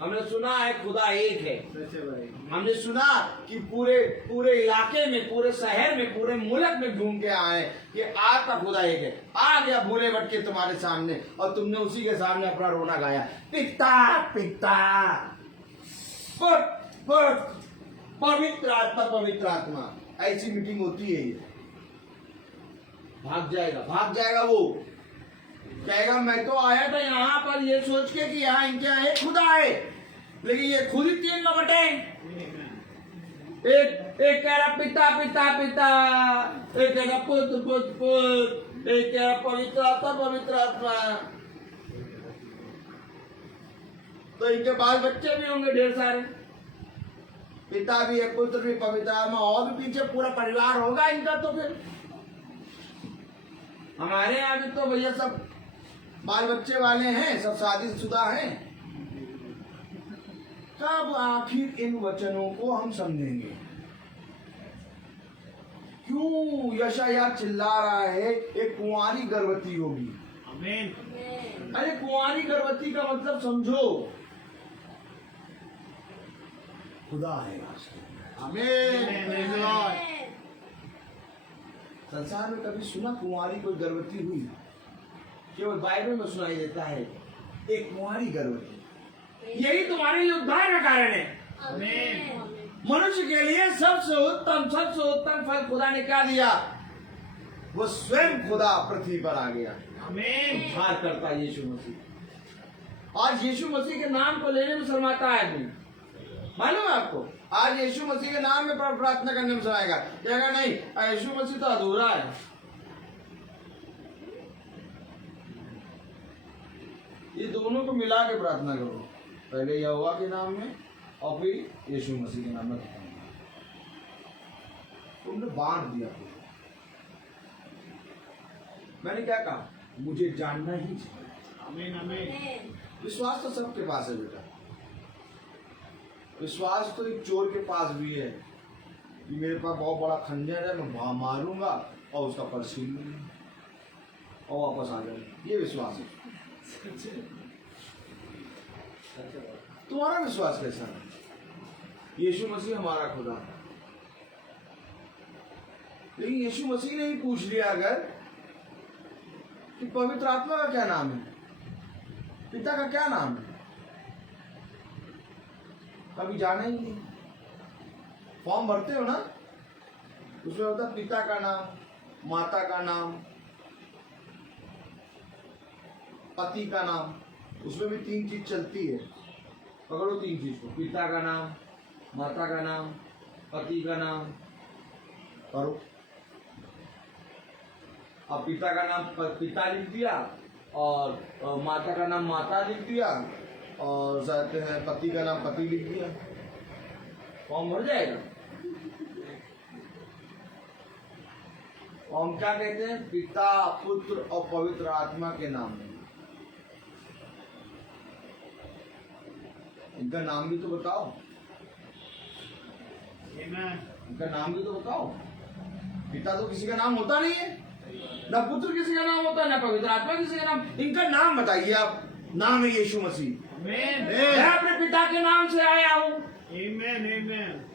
हमने सुना है खुदा एक है, हमने सुना कि पूरे इलाके में, पूरे शहर में, पूरे मुल्क में घूम के आए कि आपका खुदा एक है। आ गया भूले भटके तुम्हारे सामने और तुमने उसी के सामने अपना रोना गाया, पिता पिता। पवित्र आत्मा, पवित्र आत्मा। ऐसी मीटिंग होती है ये। भाग जाएगा वो, कहेगा मैं तो आया था यहाँ पर ये सोच के कि यहाँ इनके यहाँ एक खुदा है, लेकिन ये खुद ही 3 न बटे। एक कह रहा पिता पिता पिता, एक कह रहा पुत्र पुत्र पुत्र, एक कह रहा पवित्र आत्मा पवित्र आत्मा। तो इनके बाल बच्चे भी होंगे ढेर सारे, पिता भी है, पुत्र भी, पवित्र आत्मा, और भी पीछे पूरा परिवार होगा इनका। तो फिर हमारे यहाँ भी तो भैया सब बाल बच्चे वाले हैं, सब शादीशुदा हैं। कब आखिर इन वचनों को हम समझेंगे? क्यों यशायाह चिल्ला रहा है एक कुंवारी गर्भवती होगी? आमीन। अरे कुंवारी गर्भवती का मतलब समझो, खुदा है। आमीन। संसार में कभी सुना कुंवारी कोई गर्भवती हुई? केवल बाइबल में सुनाई देता है एक कुंवारी गर्भवती। यही तुम्हारे लिए उद्धार का कारण है। आमीन। मनुष्य के लिए सबसे उत्तम फल खुदा ने क्या दिया? वो स्वयं खुदा पृथ्वी पर आ गया। आमीन। उद्धार करता है यीशु मसीह। आज यीशु मसीह के नाम को लेने में शर्माता है आदमी, मालूम है आपको? आज यीशु मसीह के नाम में प्रार्थना करने में शर्माएगा, कहेगा नहीं यीशु मसीह तो अधूरा है। ये दोनों को मिला के प्रार्थना करो, पहले यहोवा के नाम में और फिर यीशु मसीह के नाम में। तुमने बांट दिया। मैंने क्या कहा? मुझे जानना ही चाहिए। आमीन। आमीन। विश्वास तो सबके पास है बेटा। विश्वास तो एक चोर के पास भी है कि मेरे पास बहुत बड़ा खंजर है, मैं मारूंगा और उसका पर्स छीन लूंगा और वापस आ जाऊंगा। ये विश्वास है। तुम्हारा विश्वास कैसा है? यीशु मसीह हमारा खुदा है, लेकिन यीशु मसीह ने ही पूछ लिया अगर कि पवित्र आत्मा का क्या नाम है, पिता का क्या नाम है, कभी जाना ही नहीं। फॉर्म भरते हो ना, उसमें होता है पिता का नाम, माता का नाम, पति का नाम। उसमें भी 3 चीज चलती है। पकड़ो 3 चीज को, पिता का नाम, माता का नाम, पति का नाम। करो। अब पिता का नाम पिता लिख दिया और माता का नाम माता लिख दिया और कहते हैं पति का नाम पति लिख दिया, फॉर्म भर जाएगा। फॉर्म क्या कहते हैं? पिता, पुत्र और पवित्र आत्मा के नाम में। इनका नाम भी तो बताओ, इनका नाम भी तो बताओ। पिता तो किसी का नाम होता नहीं है, ना पुत्र किसी का नाम होता है, ना पवित्र आत्मा किसी का नाम। इनका नाम बताइए आप। नाम है यीशु मसीह। मैं अपने पिता के नाम से आया हूँ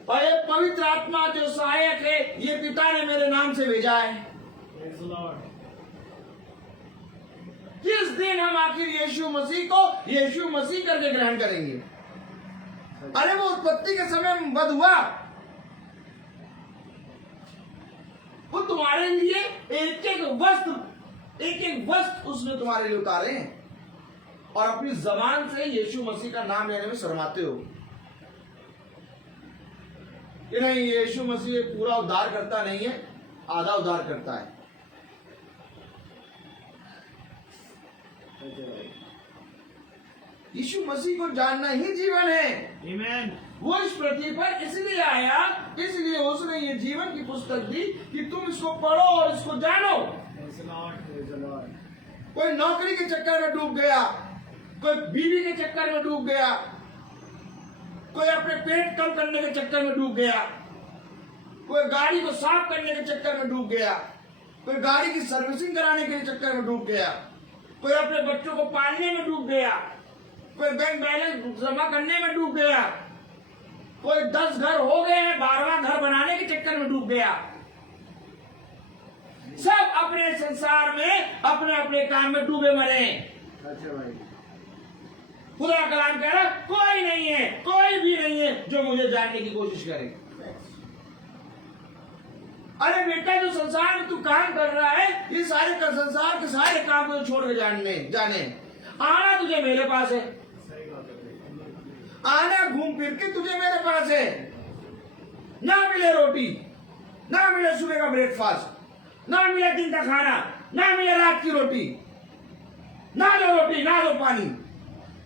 और ये पवित्र आत्मा जो सहायक है ये पिता ने मेरे नाम से भेजा है। किस दिन हम आखिर यीशु मसीह को यीशु मसीह करके ग्रहण करेंगे? अरे वो उत्पत्ति के समय वध हुआ, वो तुम्हारे लिए एक एक वस्त्र उसने तुम्हारे लिए उतारे हैं और अपनी जबान से यीशु मसीह का नाम लेने में शर्माते हो कि नहीं, यीशु मसीह पूरा उद्धार करता नहीं है, आधा उद्धार करता है। यीशु मसीह को जानना ही जीवन है। आमीन। वो इस पृथ्वी पर इसलिए आया, इसलिए उसने ये जीवन की पुस्तक दी कि तुम इसको पढ़ो और इसको जानो। कोई नौकरी के चक्कर में डूब गया, कोई बीवी के चक्कर में डूब गया, कोई अपने पेट कम करने के चक्कर में डूब गया, कोई गाड़ी को साफ करने के चक्कर में डूब गया, कोई गाड़ी की सर्विसिंग कराने के चक्कर में डूब गया, कोई अपने बच्चों को पालने में डूब गया, कोई बैंक बैलेंस जमा करने में डूब गया, कोई 10 घर हो गए हैं 12वां घर बनाने के चक्कर में डूब गया। सब अपने संसार में अपने अपने काम में डूबे मरे। अच्छा भाई, खुदा कलाम कह रहा कोई नहीं है, कोई भी नहीं है जो मुझे जानने की कोशिश करे। अरे बेटा, जो संसार में तू काम कर रहा है, ये सारे का संसार के सारे काम को छोड़ के जाने आना तुझे मेरे पास है, आना घूम फिर के तुझे मेरे पास है। ना मिले रोटी, ना मिले सुबह का ब्रेकफास्ट, ना मिले दिन का खाना, ना मिले रात की रोटी, ना दो रोटी ना दो पानी,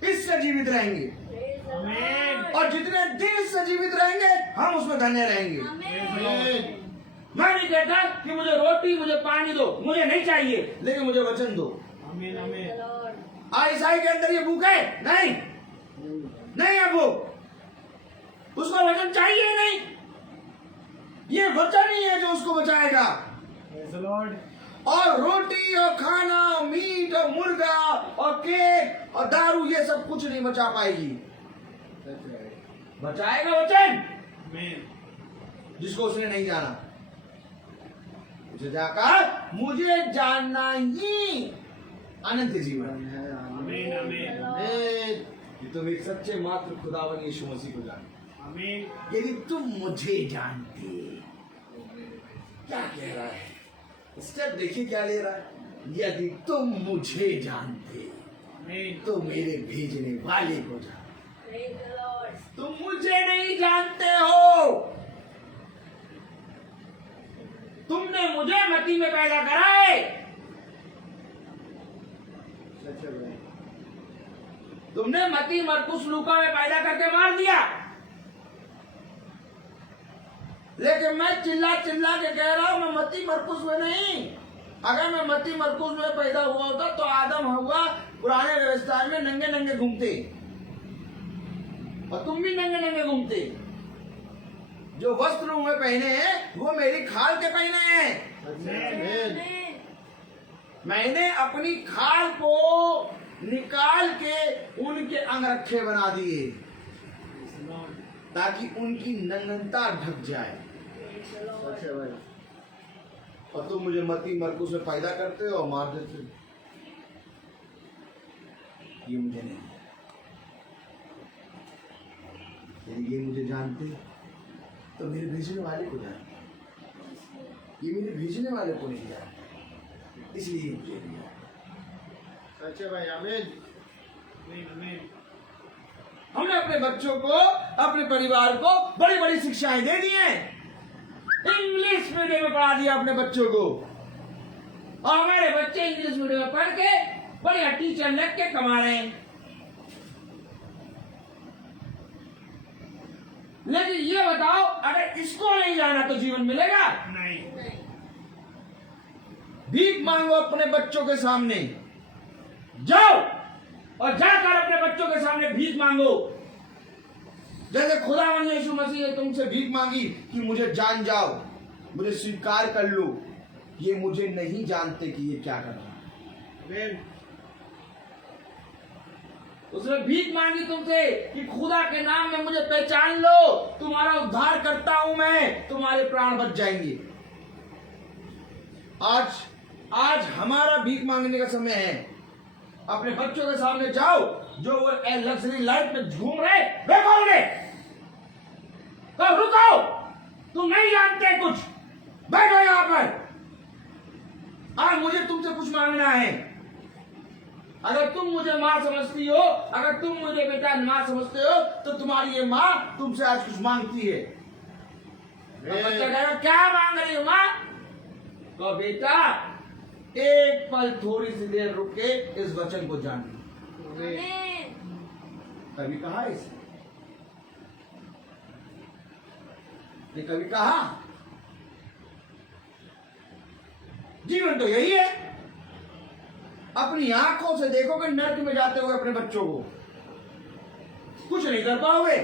इससे जीवित रहेंगे। आमीन। और जितने दिन इससे जीवित रहेंगे हम उसमें धन्य रहेंगे। आमीन। मैं नहीं कहता कि मुझे रोटी मुझे पानी दो, मुझे नहीं चाहिए, लेकिन मुझे वचन दो। आमीन। आमीन। ईसाई के अंदर ये भूख है? नहीं, नहीं है भूख, उसको वचन चाहिए नहीं। ये वचन ही है जो उसको बचाएगा। Praise the Lord. और रोटी और खाना, मीट और मुर्गा और केक और दारू, ये सब कुछ नहीं बचा पाएगी। बचाएगा वचन, आमीन। जिसको उसने नहीं जाना। उसे जाकर मुझे जानना ही अनंत जीवन है। आमीन। आमीन। आमीन। कि तुम एक सच्चे मात्र खुदावन यीशु मसीह को जानो। आमीन। यदि तुम मुझे जानते, क्या कह रहा है स्टेप देखिए क्या ले रहा है। यदि तुम मुझे जानते आमीन। तो मेरे भेजने वाले को जानते। तुम मुझे नहीं जानते हो, तुमने मुझे मती में पैदा करा है, अच्छा भाई, तुमने मती मरकुस लूका में पैदा करके मार दिया। लेकिन मैं चिल्ला चिल्ला के कह रहा हूं मैं मती मरकुस में नहीं। अगर मैं मती मरकुस में पैदा हुआ होता तो आदम हव्वा पुराने व्यवस्था में नंगे नंगे घूमते और तुम भी नंगे नंगे घूमते। जो वस्त्र में पहने हैं वो मेरी खाल के पहने हैं। आमीन। मैंने अपनी खाल को निकाल के उनके अंगरखे बना दिए ताकि उनकी नग्नता ढक जाए। अच्छा भाई, और तुम मुझे मती मरकुस में पैदा करते हो और मार देते हो। ये मुझे नहीं, यदि ये मुझे जानते तो मेरे भेजने वाले को जानते। ये मेरे भेजने वाले को नहीं जानते, इसलिए मुझे नहीं जानते। अच्छा भाई, आमीन। आमीन। आमीन। हमने अपने बच्चों को, अपने परिवार को बड़ी बड़ी शिक्षाएं दे दी हैं। इंग्लिश मीडियम में पढ़ा दिया अपने बच्चों को, और हमारे बच्चे इंग्लिश मीडियम में पढ़ के बढ़िया टीचर लग के कमा रहे हैं। लेकिन ये बताओ, अगर इसको नहीं जाना तो जीवन मिलेगा? नहीं। भीख मांगो अपने बच्चों के सामने, जाओ और जाकर अपने बच्चों के सामने भीख मांगो। जैसे खुदावंद यीशु मसीह ने तुमसे भीख मांगी कि मुझे जान जाओ, मुझे स्वीकार कर लो। ये मुझे नहीं जानते कि ये क्या कर रहा है। आमीन। उसने भीख मांगी तुमसे कि खुदा के नाम में मुझे पहचान लो, तुम्हारा उद्धार करता हूं मैं, तुम्हारे प्राण बच जाएंगे। आज हमारा भीख मांगने का समय है। अपने बच्चों के सामने जाओ, जो वो लग्जरी लाइफ में घूम रहे, देखोगे तो रुको, तुम नहीं जानते कुछ, बैठो यहां पर। आज मुझे तुमसे कुछ मांगना है। अगर तुम मुझे माँ समझती हो, अगर तुम मुझे बेटा माँ समझते हो, तो तुम्हारी ये माँ तुमसे आज कुछ मांगती है। तो बच्चा कहेगा क्या मांग रही हो माँ? तो बेटा एक पल थोड़ी सी देर रुक के इस वचन को जान लो। कभी कहा इसे? ये कभी कहा? जीवन तो यही है। अपनी आंखों से देखोगे नर्क में जाते हुए अपने बच्चों को, कुछ नहीं कर पाओगे।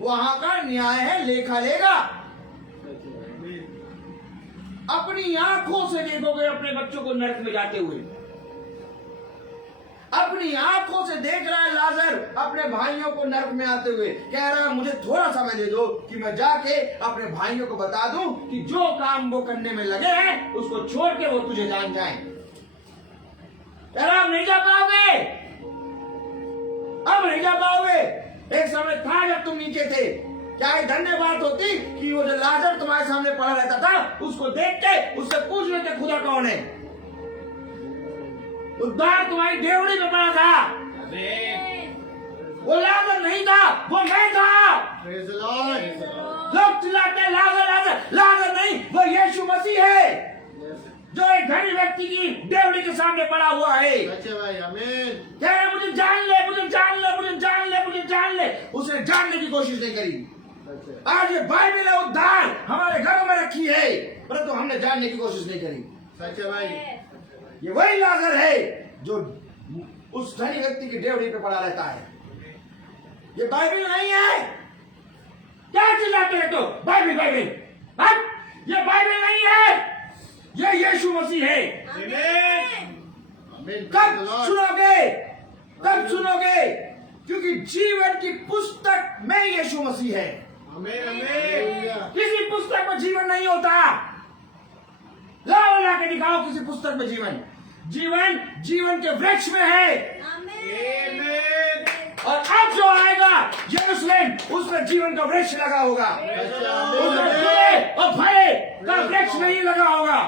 वहां का न्याय है, लेखा लेगा। अपनी आंखों से देखोगे अपने बच्चों को नरक में जाते हुए। अपनी आंखों से देख रहा है लाजर अपने भाइयों को नरक में आते हुए, कह रहा है मुझे थोड़ा समय दे दो कि मैं जाके अपने भाइयों को बता दूं कि जो काम वो करने में लगे हैं उसको छोड़ के वो तुझे जान जाएं। कह रहा नहीं जा पाओगे, अब नहीं जा पाओगे। एक समय था जब तुम नीचे थे, क्या ये धन्य बात होती कि वो जो लाजर तुम्हारे सामने पड़ा रहता था उसको देख के उससे पूछ लेते खुदा कौन है। उद्धार तुम्हारी देवड़ी में पड़ा था, वो लाजर नहीं था, वो मैं था। Praise the Lord. लोग चिल्लाते लाजर लाजर, लाजर नहीं, वो यीशु मसीह है Yes. जो एक धनी व्यक्ति की देवड़ी के सामने पड़ा हुआ है। सच्चे भाई, आमीन। कह रहे मुझे जान ले, मुझे जान ले, मुझे जान ले, मुझे जान ले। उसने जानने की कोशिश नहीं करी। सच्चे। आज ये बाइबल है उद्धार हमारे घरों में रखी है, परंतु हमने जानने की कोशिश नहीं करी। सच्चे भाई। ये वही लाजर है जो उस धनी व्यक्ति की डेवड़ी पे पड़ा रहता है। ये बाइबल नहीं है। क्या चिल्लाते हैं तो बाइबल बाइबल, हाँ? ये बाइबल नहीं है, ये यीशु मसीह है। आमीन। कब Praise the Lord. सुनोगे, कब सुनोगे? क्योंकि जीवन की पुस्तक में यीशु मसीह है। आमीन, आमीन। किसी पुस्तक में जीवन नहीं होता। लाओ ला के दिखाओ किसी पुस्तक में जीवन। जीवन जीवन के वृक्ष में है। और अब जो आएगा यरूशलेम, उसमें जीवन का वृक्ष लगा होगा। उसमें फूले और फले का वृक्ष नहीं लगा होगा।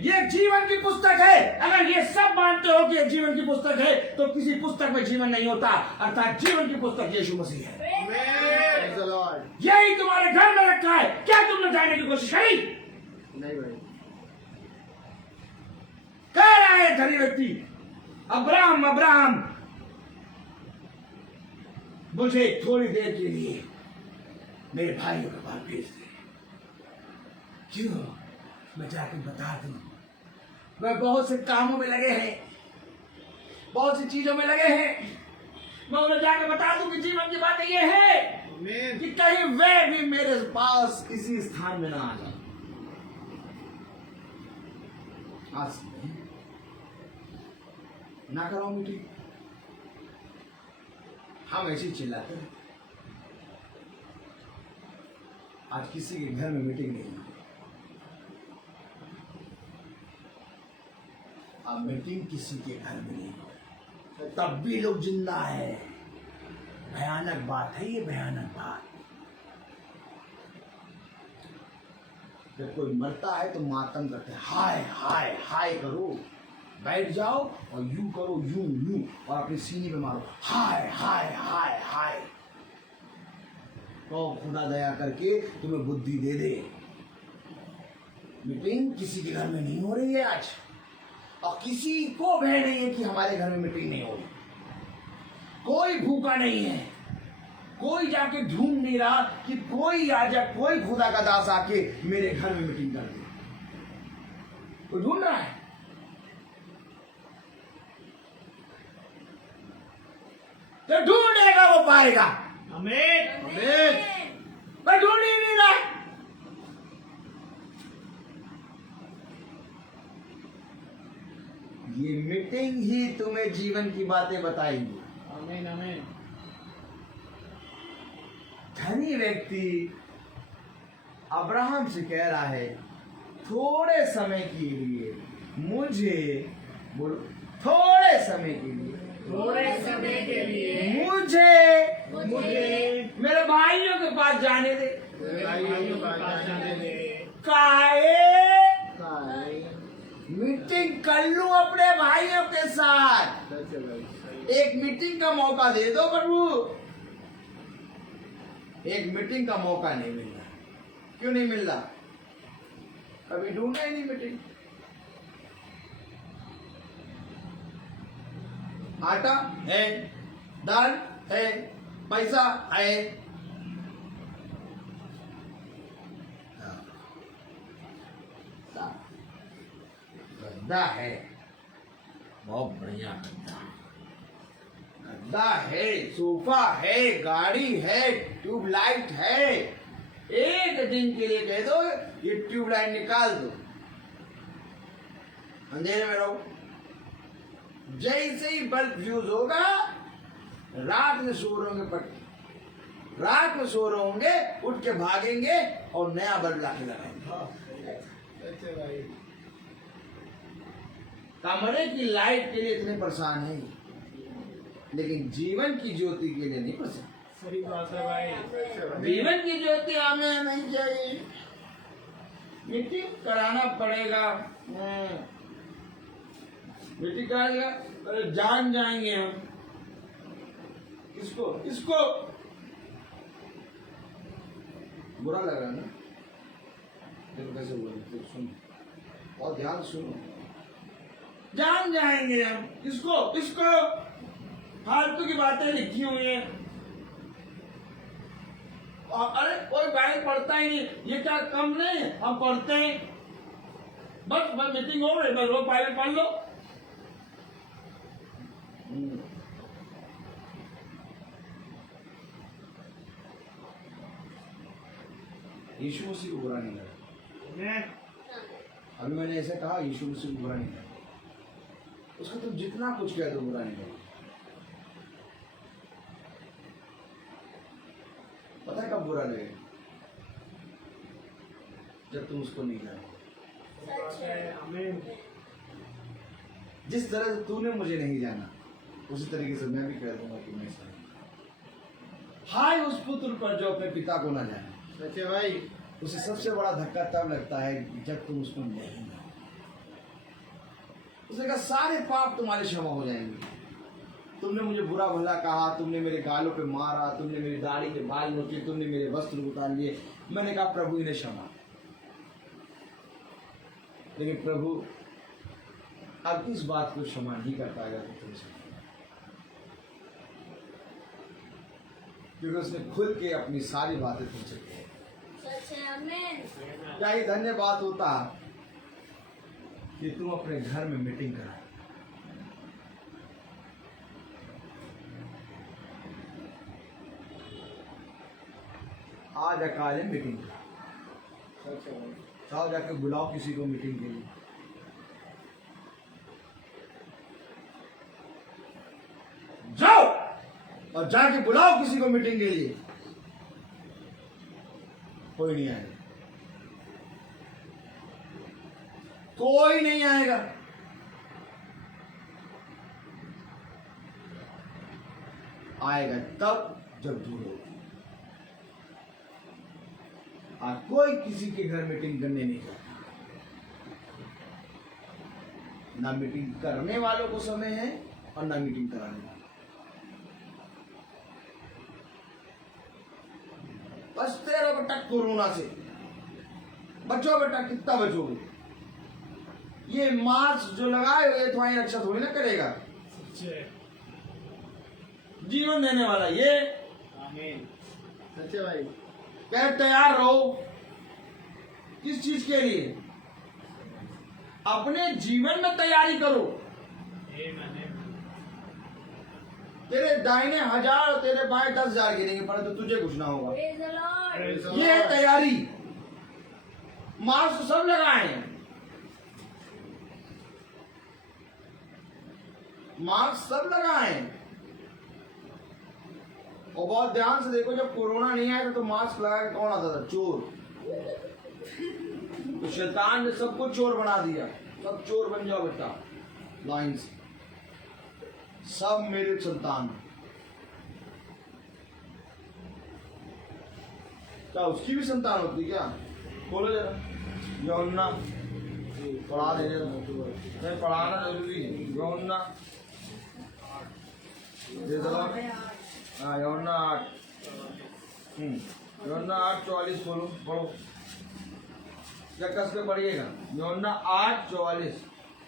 ये जीवन की पुस्तक है। अगर ये सब मानते हो कि ये जीवन की पुस्तक है तो किसी पुस्तक में जीवन नहीं होता, अर्थात जीवन की पुस्तक यीशु मसीह है। Praise the Lord. यही तुम्हारे घर में रखा है। क्या तुमने जानने की कोशिश करी? नहीं भाई। कह रहा है धनी व्यक्ति, अब्राहम अब्राहम मुझे थोड़ी देर के लिए मेरे भाइयों के पास भेज दे। क्यों? मैं जाकर बता दूं। मैं बहुत से कामों में लगे हैं, बहुत सी चीजों में लगे हैं। मैं उन्हें जाकर बता दूं कि जीवन की बातें ये है आमीन। कि कहीं वे भी मेरे पास किसी स्थान में ना आ जाए। आज से ना कराओ मीटिंग। हम ऐसे ही चिल्लाते हैं। आज किसी के घर में मीटिंग नहीं है। अब मीटिंग किसी के घर में नहीं है, तब भी लोग जिंदा है। भयानक बात है ये, भयानक बात। जब कोई मरता है तो मातम करते हैं, हाय हाय हाय करो। बैठ जाओ और यूं करो, यूं यूं, और अपने सीने पे मारो, हाय हाय हाय हाय। तो खुदा दया करके तुम्हें बुद्धि दे दे। मीटिंग किसी के घर में नहीं हो रही है आज, और किसी को भय नहीं है कि हमारे घर में मीटिंग नहीं हो रही। कोई भूखा नहीं है, कोई जाके ढूंढ नहीं रहा कि कोई आ जा, कोई खुदा का दास आके मेरे घर में मीटिंग कर दे। कोई ढूंढ रहा है? तो ढूंढेगा वो पाएगा। आमीन। आमीन। मैं ढूंढ ही नहीं रहा। ये मीटिंग ही तुम्हें जीवन की बातें बताएगी। आमीन। आमीन। धनी व्यक्ति अब्राहम से कह रहा है, थोड़े समय के लिए मुझे, बोलो, थोड़े समय के लिए, थोड़े समय के लिए मुझे मेरे भाइयों के पास जाने दे। भाइयों के पास जाने दे। काहे काहे। मीटिंग कर लूं अपने भाइयों के साथ। सच्चे भाई। एक मीटिंग का मौका दे दो प्रभु। एक मीटिंग का मौका नहीं मिल रहा। क्यों नहीं मिल रहा? कभी ढूंढा ही नहीं मीटिंग। आटा है, दाल है, पैसा है, गद्दा है, बहुत बढ़िया गद्दा। गद्दा है, सोफा है, गाड़ी है, ट्यूबलाइट है। एक दिन के लिए कह दो ये ट्यूबलाइट निकाल दो, अंधेरे में रहो। जैसे ही बल्ब फ्यूज होगा, रात में सो रहे होंगे रात में सो रहे होंगे, उठ के भागेंगे और नया बल्ब लाके लगाएंगे। अच्छा भाई, कमरे की लाइट के लिए इतने परेशान हैं, लेकिन जीवन की ज्योति के लिए नहीं परेशान। सही बात है भाई। जीवन की ज्योति हमें नहीं चाहिए, मीटिंग कराना पड़ेगा। मीटिंग कराएगा, अरे जान जाएंगे हम। किसको किसको बुरा लग रहा है ना? देखो कैसे बोल, सुन और ध्यान सुनो। जान जाएंगे हम। किसको किसको? फालतू की बातें लिखी हुई हैं। अरे कोई बाइक पढ़ता ही नहीं, ये क्या कम नहीं, हम पढ़ते हैं। बस मीटिंग हो रही, बस वो बाइक पढ़ लो। यीशु मसीह को बुरा नहीं लगा। अभी मैंने ऐसे कहा, यीशु मसीह को बुरा नहीं लगा। उसका तुम जितना कुछ कह दो बुरा नहीं लगा। पता है कब बुरा लगेगा? जब तुम उसको नहीं जानो। आमीन। जिस तरह से तूने मुझे नहीं जाना, उसी तरीके से मैं भी कह दूंगा कि मैं जाना। हाय उस पुत्र पर जो अपने पिता को ना जाने। अच्छा भाई, उसे सबसे बड़ा धक्का तब लगता है जब तुम उसको नहीं जानो। उसने कहा सारे पाप तुम्हारे क्षमा हो जाएंगे। तुमने मुझे बुरा भला कहा, तुमने मेरे गालों पे मारा, तुमने मेरी दाढ़ी के बाल नोचे, तुमने मेरे वस्त्र उतार लिए। मैंने कहा प्रभु इन्हें क्षमा। लेकिन प्रभु अब इस बात को क्षमा नहीं कर पाएगा तो तुमसे, क्योंकि उसने खुल के अपनी सारी बातें तुमसे कही। क्या ही धन्य बात होता कि तुम अपने घर में मीटिंग करा। आज अकाले मीटिंग करा। जाओ जाके बुलाओ किसी को मीटिंग के लिए। जाओ और जाके बुलाओ किसी को मीटिंग के लिए। कोई नहीं आएगा, कोई नहीं आएगा। आएगा तब जब दूर हो। आज कोई किसी के घर मीटिंग करने नहीं जाता। ना मीटिंग करने वालों को समय है और ना मीटिंग कराने वालों। बचते रहो बेटा कोरोना से। बचो बेटा, कितना बचोगे? ये मास्क जो लगाए हुए तुम्हारी रक्षा थोड़ी ना करेगा। जीवन देने वाला ये। आमीन। सच्चे भाई, कह तैयार रहो। किस चीज के लिए? अपने जीवन में तैयारी करो। तेरे दाहिने 1000 और तेरे बाएं 10,000 गिरेंगे, परंतु तुझे कुछ ना होगा। ये है तैयारी। मास्क सब लगाए, मास्क सब लगाए। और बहुत ध्यान से देखो, जब कोरोना नहीं आया तो मास्क लगा के कौन आता था? चोर। तो शैतान ने सबको चोर बना दिया। सब चोर बन जाओ बेटा, लाइन से। सब मेरे संतान। क्या उसकी भी संतान होती क्या? बोलो जरा। यौना पढ़ा दे, नहीं पढ़ाना जरूरी है। यौना दे दो। हाँ, यौना 8। यौना 8:44 बोलो, पढ़ो। या कस के पढ़िएगा। यौना 8:44।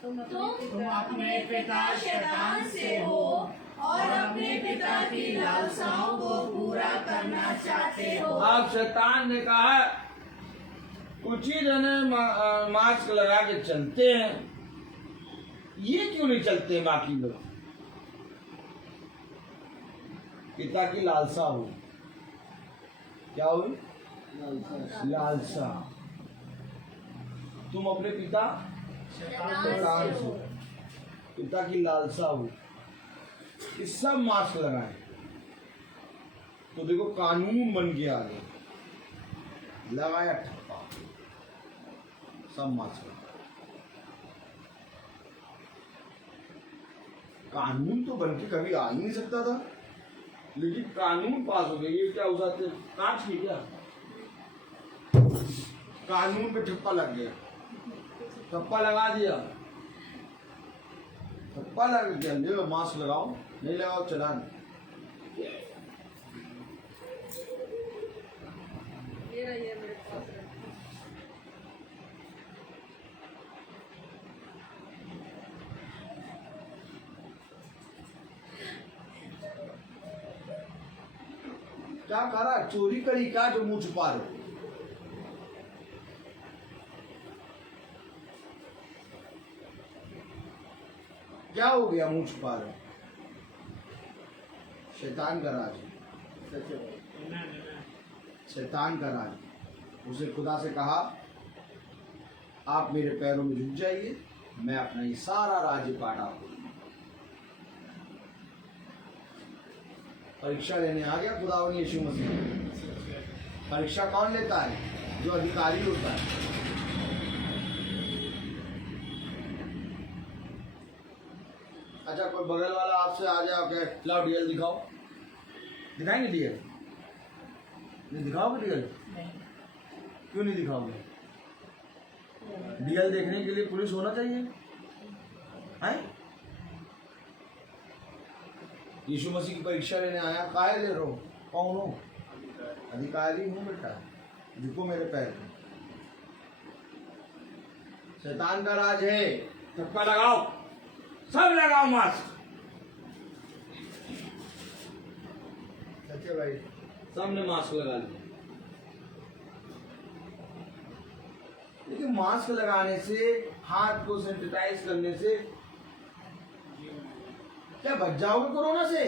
तुम अपने पिता शैतान से हो और अपने पिता की लालसाओं को पूरा करना चाहते हो। अब शैतान ने कहा कुछ ही जने मास्क लगा के चलते हैं, ये क्यों नहीं चलते बाकी लोग? पिता की लालसा हुई। क्या हुई? लालसा। तुम अपने पिता शैतान से, पिता की लालसा हुई। ये सब मास्क लगाए तो देखो कानून बन के आ गया, लगाया ठप्पा, सब मास्क। कानून तो बन के कभी आ ही नहीं सकता था, लेकिन कानून पास हो गया। ये क्या हो जाते कांच की क्या, कानून पे ठप्पा लग गया, ठप्पा लगा दिया, ठप्पा लग गया। ले मास्क लगाओ, नहीं लगाओ चलान। क्या करा? चोरी करी क्या जो मुंह छुपा रहे? क्या हो गया मुंह छुपा रहे? शैतान का राज, शैतान का राज। उसे खुदा से कहा आप मेरे पैरों में झुक जाइए, मैं अपना ये सारा राज्य काटा हूं। परीक्षा लेने आ गया खुदावन यीशु मसीह। परीक्षा कौन लेता है? जो अधिकारी होता है। अच्छा, कोई बगल वाला आपसे आ जाओ के लाओ डीएल दिखाओ, दिखाएंगे डीएल? नहीं दिखाओगे डीएल? क्यों नहीं दिखाओगे? डीएल देखने के लिए पुलिस होना चाहिए है? यीशु मसीह की परीक्षा लेने आया, काहे ले रहे हो? कौन हो? अधिकारी हूं बेटा, झुको मेरे पैर में। शैतान का राज है। ठप्पा लगाओ, सब लगाओ मास्क। सच्चे भाई, सबने मास्क लगा लिया। लेकिन मास्क लगाने से, हाथ को सैनिटाइज करने से क्या बच जाओगे कोरोना से?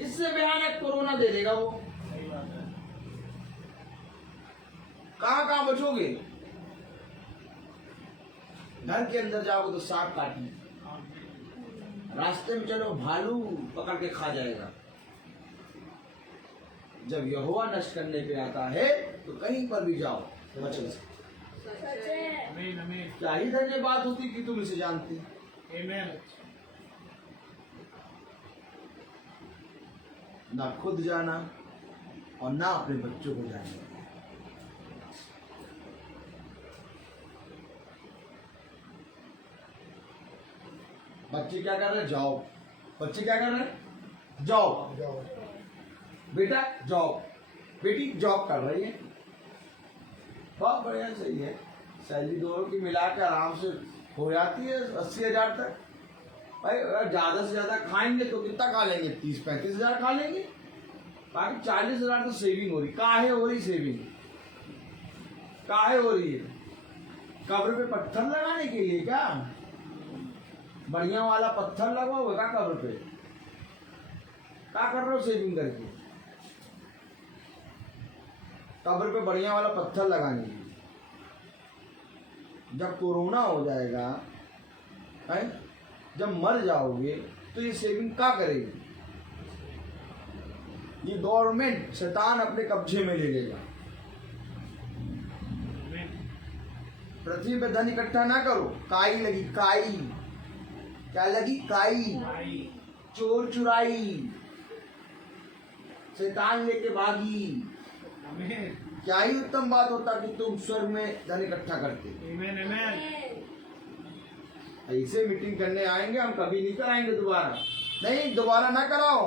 इससे भयानक कोरोना दे देगा वो। कहां कहां बचोगे? घर के अंदर जाओगे तो सांप काटने, रास्ते में चलो भालू पकड़ के खा जाएगा। जब यहोवा नष्ट करने पे आता है तो कहीं पर भी जाओ बच नहीं सकते। क्या ही धन्यवाद होती कि तुम इसे जानती। ना खुद जाना और ना अपने बच्चों को जाना। बच्चे क्या कर रहे हैं? जाओ। बच्चे क्या कर रहे हैं? जॉब। बेटा जॉब, बेटी जॉब कर रही है, बहुत बढ़िया, सही है। सैलरी दोनों की मिला के आराम से हो जाती है 80,000 तक। भाई अगर ज्यादा से ज्यादा खाएंगे तो कितना खा लेंगे? 30-35 हजार खा लेंगे। बाकी 40,000 तो सेविंग हो रही। काहे हो रही सेविंग? काहे हो रही है? कब्र पे पत्थर लगाने के लिए क्या? बढ़िया वाला पत्थर लगा हुआ क्या कब्र पे? क्या कर रहे हो सेविंग करके? कब्र पे बढ़िया वाला पत्थर लगाने के लिए। जब कोरोना हो जाएगा है, जब मर जाओगे तो ये सेविंग क्या करेगी? ये गवर्नमेंट शैतान अपने कब्जे में ले लेगा। पृथ्वी पे धन इकट्ठा ना करो। काई लगी, काई क्या लगी? काई। चोर चुराई, शैतान लेके भागी। क्या ही उत्तम बात होता कि तुम स्वर्ग में धन इकट्ठा करते। ऐसे मीटिंग करने आएंगे हम, कभी नहीं कराएंगे दोबारा। नहीं, दोबारा ना कराओ।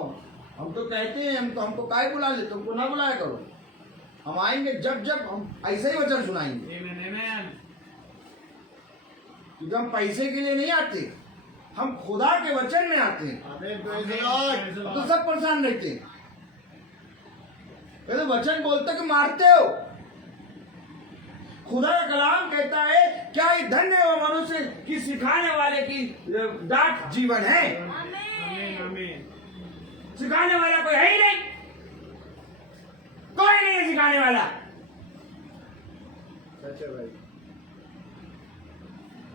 हम तो कहते हैं, हमको काहे बुला ले, तुमको ना बुलाया करो। हम आएंगे जब हम ऐसे ही वचन सुनाएंगे। क्योंकि हम पैसे के लिए नहीं आते, हम खुदा के वचन में आते हैं। तो सब परेशान रहते हैं। तो वचन बोलते कि मारते हो। खुदा का कलाम कहता है क्या ये धन्य है वो मनुष्य की सिखाने वाले की डांट जीवन है। सिखाने वाला कोई है ही नहीं, कोई नहीं है सिखाने वाला। सच है भाई।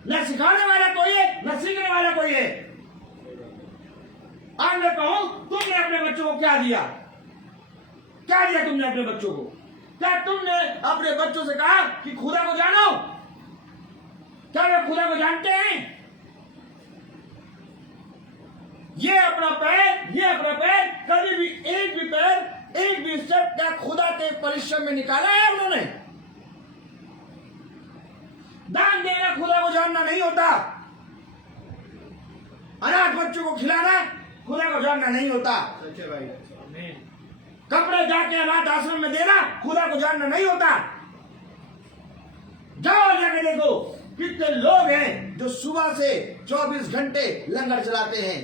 न सिखाने वाला कोई है, न सीखने वाला कोई है। आज मैं कहूं, तुमने अपने बच्चों को क्या दिया? क्या दिया तुमने अपने बच्चों को? क्या तुमने अपने बच्चों से कहा कि खुदा को जानो? क्या वे खुदा को जानते हैं? ये अपना पैर कभी भी एक भी स्टेप क्या खुदा के परिश्रम में निकाला है उन्होंने? दान देना खुदा को जानना नहीं होता, अनाथ बच्चों को खिलाना खुदा को जानना नहीं होता, सच है भाई। कपड़े जाके अनाथ आश्रम में देना खुदा को जानना नहीं होता। जाओ जाके देखो कितने लोग हैं जो सुबह से 24 घंटे लंगर चलाते हैं,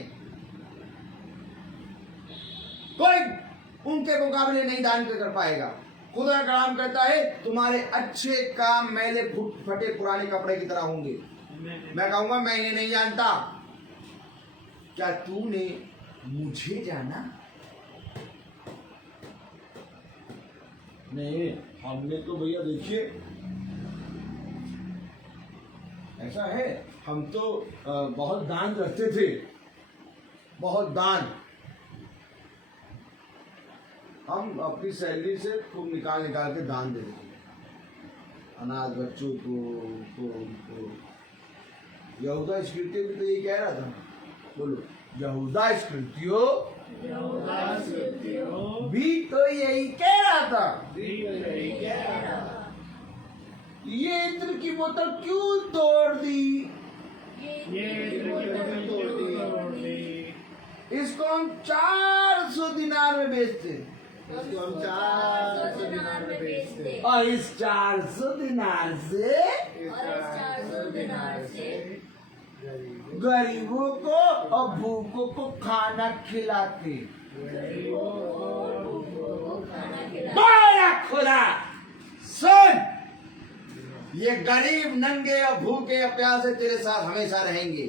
कोई उनके मुकाबले नहीं दान कर पाएगा। खुदा का काम कहता है तुम्हारे अच्छे काम मैले फटे पुराने कपड़े की तरह होंगे। मैं कहूंगा मैं इन्हें नहीं जानता, क्या तूने मुझे जाना? नहीं, हमने तो भैया देखिए ऐसा है, हम तो बहुत दान करते थे, बहुत दान। हम अपनी सैलरी से खूब निकाल के दान देते थे अनाथ बच्चों को। यहूदा इस्करियोती भी तो यही कह रहा था, बोलो यहूदा इस्करियोती भी तो यही कह रहा था, ये इत्र की बोतल क्यों तोड़ दी? इसको हम 400 दिनार में बेचते, इसको हम 400 दिनार में बेचते, और इस 400 दिनार से गरीबों को और भूखों को खाना खिलाते। बोला खुदा सुन, ये गरीब नंगे और भूखे और प्यासे तेरे साथ हमेशा रहेंगे,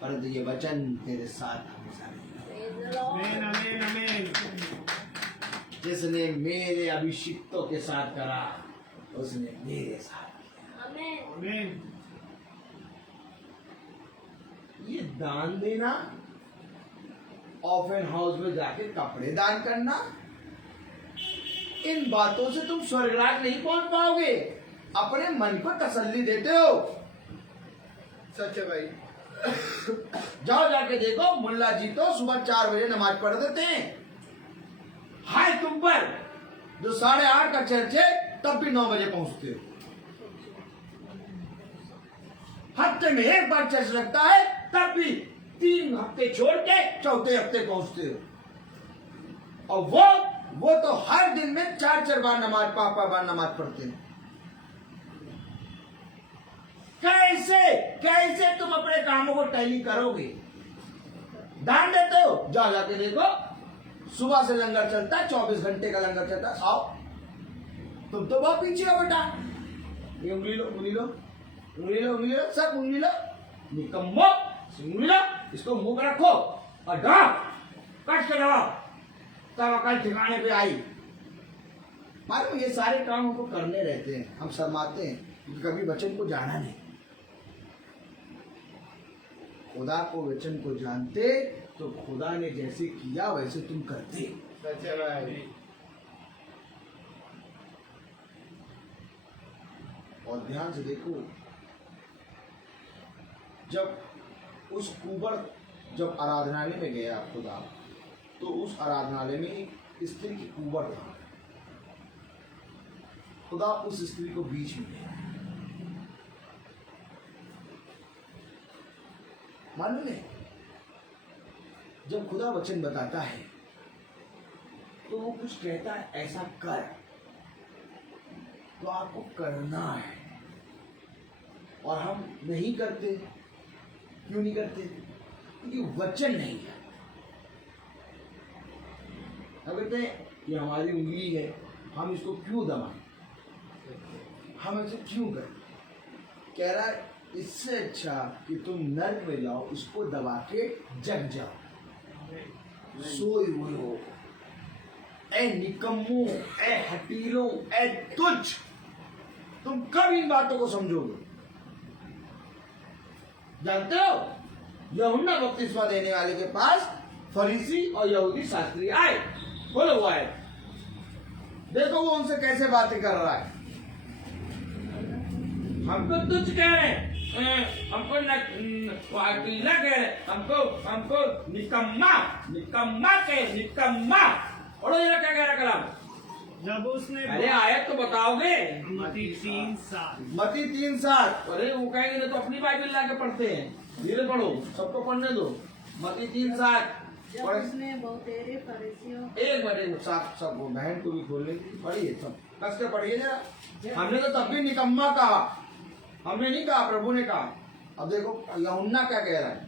परंतु ये वचन तेरे साथ हमेशा रहेगा। आमीन आमीन आमीन। जिसने मेरे अभिषिक्तों के साथ करा उसने मेरे साथ किया। आमीन। ये दान देना, ऑफन हाउस में जाके कपड़े दान करना, इन बातों से तुम स्वर्गराज नहीं पहुंच पाओगे। अपने मन को तसल्ली देते हो। सच है भाई। जाओ जाके देखो, मुल्ला जी तो सुबह 4 बजे नमाज पढ़ देते हैं। हाय तुम पर जो 8:30 का चर्च है तब भी 9 बजे पहुंचते हो। हफ्ते में एक बार चर्च लगता है तब भी 3 हफ्ते छोड़ के चौथे हफ्ते पहुंचते हो। और वो तो हर दिन में 4 बार नमाज, 5 बार नमाज पढ़ते हैं। कैसे तुम अपने कामों को टैली करोगे? दान देते हो, जाओ जाके देखो, सुबह से लंगर चलता है, 24 घंटे का लंगर चलता है। आओ, तुम तो बहुत पीछे हो बेटा। ये उंगली लो, सब उंगली लो, निकम्मो, उंगली लो, इसको मुंह में रखो और दबाओ, कट के दबाओ, तब अकल ठिकाने पे आई। मालूम ये सारे काम हमको करने रहते हैं, हम शर्माते हैं क्योंकि कभी वचन को जाना नहीं। खुदा को वचन को जानते तो खुदा ने जैसे किया वैसे तुम करते। सच है भाई। और ध्यान से देखो, जब उस कुबर जब आराधनालय में गया खुदा, तो उस आराधनालय में एक स्त्री की कुबर था। खुदा उस स्त्री को बीच में गया। मालूम है, जब खुदा वचन बताता है तो वो कुछ कहता है ऐसा कर, तो आपको करना है। और हम नहीं करते। क्यों नहीं करते? क्योंकि वचन नहीं है। अब कहते हैं ये हमारी उंगली है, हम इसको क्यों दबाएं, हम ऐसे क्यों करें? कह रहा है इससे अच्छा कि तुम नर्क में जाओ, इसको दबा के जग जाओ। सोए हुए हो। ए निकम्मो, ए हटीलो, ए तुच्छ, तुम कब इन बातों को समझोगे? जानते हो, यूहन्ना बपतिस्मा देने वाले के पास फरीसी और यहूदी शास्त्री आए। बोलो वो आए, देखो वो उनसे कैसे बातें कर रहा है। हमको तुच्छ कह रहे हैं, हमको हटीला कह रहे हैं, हमको निकम्मा कह, निकम्मा। और जरा क्या कह रहा कलाम? जब उसने अरे आयत तो बताओगे। मत्ती 3:7। मत्ती 3:7। अरे वो कहेंगे तो अपनी बाइबल लाके पढ़ते हैं, धीरे पढ़ो, सबको पढ़ने दो। मत्ती 3:7। जब उसने बहुतेरे फरीसियों एक मिनट, सब बहन को भी खोल लेंगे, पढ़िए सब कस के पढ़िए जरा। हमने तो तब भी निकम्मा कहा, हमने नहीं कहा, प्रभु ने कहा। अब देखो यूहन्ना क्या कह रहा है।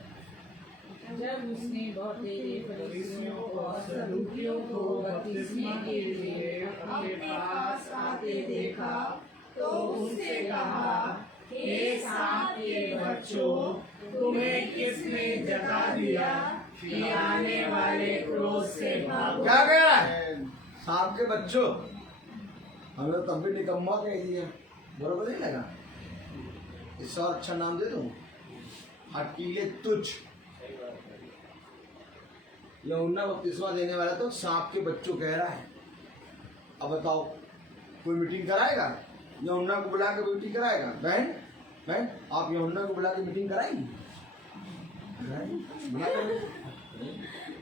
जब उसने बहुतेरे फरीसियों और सदूकियों को बपतिस्मा के लिए अपने पास आते देखा तो उनसे कहा, हे सांप के बच्चों, तुम्हें किसने जता दिया कि आने वाले क्रोध से भागो? क्या कह रहा है? सांप के बच्चों, हमने तो तब भी निकम्मा कह दिया, बरोबर नहीं लगा? इससे और अच्छा नाम दे दूं, हटीले तुच्छ। यूहन्ना बपतिस्मा देने वाला तो सांप के बच्चों कह रहा है। अब बताओ, कोई मीटिंग कराएगा? यूहन्ना को बुला के मीटिंग कराएगा? बहन आप यूहन्ना को बुला के मीटिंग कराएंगी?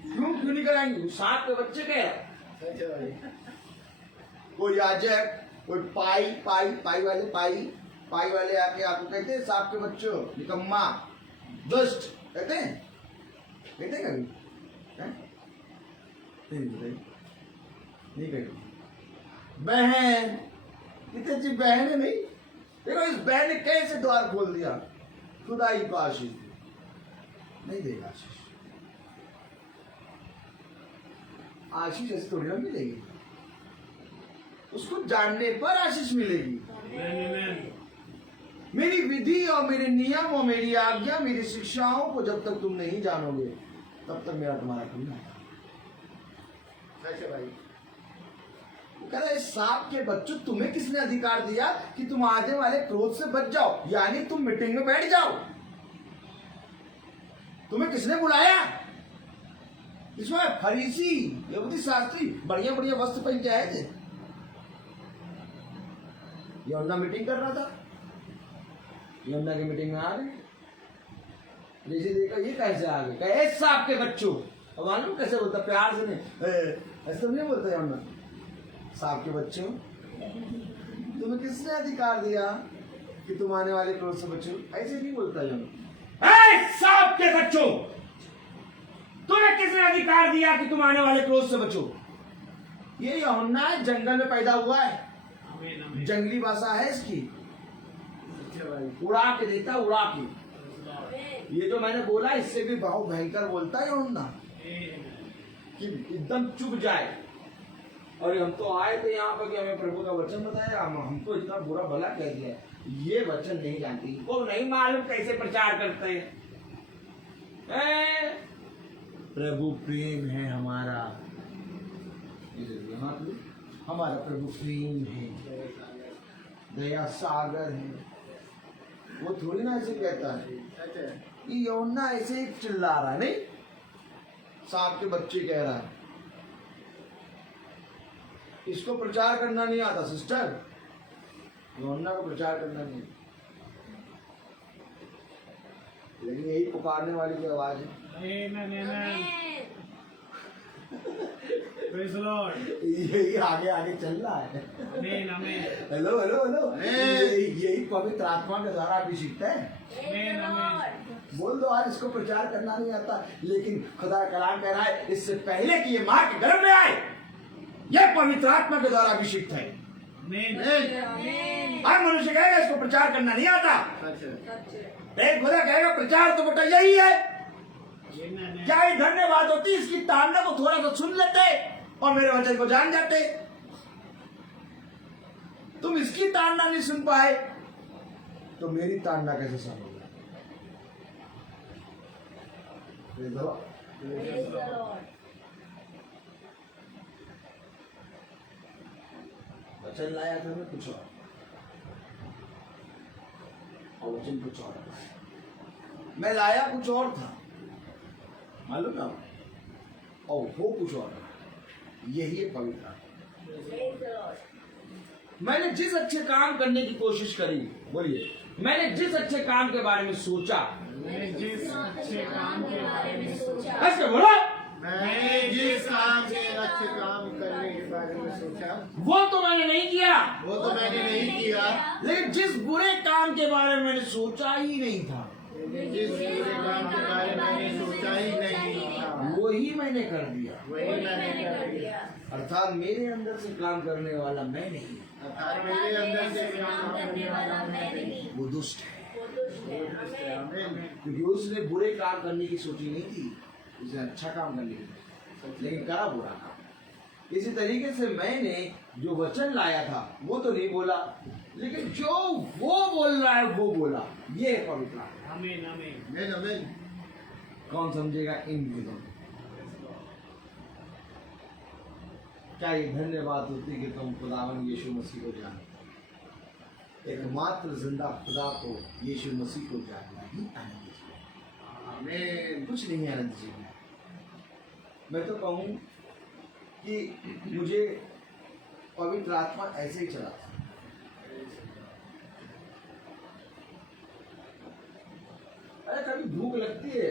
क्यों नहीं कराएंगे? सांप के बच्चे कह रहा है। कोई याजक, कोई पाई वाले आके आपको कहते हैं सांप के बच्चों, निकम्मा, दुष्ट, कहते हैं कभी? नहीं कहते। बहन, कितनी अच्छी बहन है नहीं? देखो इस बहन ने कैसे द्वार खोल दिया। खुदा ही को आशीष नहीं देगा। आशीष ऐसे थोड़ी ना मिलेगी, उसको जानने पर आशीष मिलेगी। मेरी विधि और मेरे नियम और मेरी आज्ञा, मेरी शिक्षाओं को जब तक तुम नहीं जानोगे तब तक मेरा तुम्हारा कोई नहीं। भाई वो कह रहा है, सांप के बच्चों, तुम्हें किसने अधिकार दिया कि तुम आने वाले क्रोध से बच जाओ? यानी तुम मीटिंग में बैठ जाओ। तुम्हें किसने बुलाया? इसमें फरीसी यहूदी शास्त्री बढ़िया बढ़िया वस्त्र पहन के आए थे। यूहन्ना मीटिंग कर रहा था, यूहन्ना की मीटिंग में आ गए। जैसे देखा ये कैसे आ गए, कहे सांप के बच्चों। अब मालूम कैसे बोलता? प्यार से नहीं, ऐसे तो नहीं बोलता यूहन्ना। सांप के बच्चों, तुम्हें किसने अधिकार दिया कि तुम आने वाले क्रोध से बचो? ऐसे नहीं बोलता यूहन्ना। सांप के बच्चों, तुम्हें किसने अधिकार दिया कि तुम आने वाले क्रोध से बचो? ये यूहन्ना जंगल में पैदा हुआ है, जंगली भाषा है इसकी, उड़ा के देता, उड़ा के। ये जो मैंने बोला इससे भी बहुत भयंकर बोलता है यूहन्ना, कि एकदम चुप जाए। और हम तो आए थे यहाँ पर कि हमें प्रभु का वचन बताया, हमको इतना बुरा भला कह दिया। ये वचन नहीं जानती, इनको नहीं मालूम कैसे प्रचार करते हैं। प्रभु प्रेम है हमारा, हमारा प्रभु प्रेम है, दया सागर है। वो थोड़ी ना ऐसे कहता है। ये यूहन्ना ऐसे ही चिल्ला रहा है, नहीं? सांप के बच्चे कह रहा है। इसको प्रचार करना नहीं आता सिस्टर, यूहन्ना को प्रचार करना नहीं, लेकिन यही पुकारने वाली की आवाज है। Praise the Lord. यही आगे आगे चल रहा है। Amen, amen. Hello hello hello, यही पवित्र आत्मा के द्वारा अभिषिक्त है। Amen, amen. बोल दो आज इसको प्रचार करना नहीं आता, लेकिन खुदा का कलाम कह रहा है इससे पहले कि ये माँ के गर्भ में आए, यह पवित्र आत्मा के द्वारा अभिषिक्त है। Amen. हर मनुष्य कहेगा इसको प्रचार करना नहीं आता। एक खुदा कहेगा प्रचार तो बेटा यही है। Amen. क्या ये धन्यवाद होती, इसकी ताड़ना को थोड़ा सा सुन लेते और मेरे वचन को जान जाते। तुम इसकी ताड़ना नहीं सुन पाए तो मेरी ताड़ना कैसे सुनोगे? वचन लाया था मैं कुछ और वचन कुछ और था। मैं लाया कुछ और था, मालूम ना, और वो कुछ और था। यही है पवित्र आत्मा। मैंने जिस अच्छे काम करने की कोशिश करी, बोलिए, मैंने जिस अच्छे काम के बारे में सोचा, मैं जिस अच्छे काम के बारे में सोचा, ऐसे बोलो, मैंने जिस काम के अच्छे काम करने के बारे में सोचा, वो तो मैंने नहीं किया, वो तो मैंने नहीं किया। लेकिन जिस बुरे काम के बारे में मैंने सोचा ही नहीं था, जिस बुरे काम के बारे में मैंने सोचा ही नहीं था, वही मैंने कर दिया। वही मैंने कर दिया। अर्थात मेरे अंदर से काम करने वाला मैं नहीं, अर्थात मेरे अंदर से काम करने वाला मैं नहीं, वो दुष्ट है। आमीन। क्योंकि उसने बुरे काम करने की सोची नहीं थी, उसने अच्छा काम करने की, लेकिन करा बुरा काम। इसी तरीके से मैंने जो वचन लाया था वो तो नहीं बोला, लेकिन जो वो बोल रहा है वो बोला। ये है पवित्र आत्मा। आमीन आमीन। आमीन आमीन। कौन समझेगा इन विधों? क्या ये धन्यवाद होती कि तुम खुदावन यीशु मसीह को जानो, एकमात्र जिंदा खुदा को, यीशु मसीह को जानना ही आनंद है। आमीन। कुछ नहीं है आनंद जी में। मैं तो कहूँ कि मुझे पवित्र आत्मा ऐसे ही चला। अरे कभी भूख लगती है,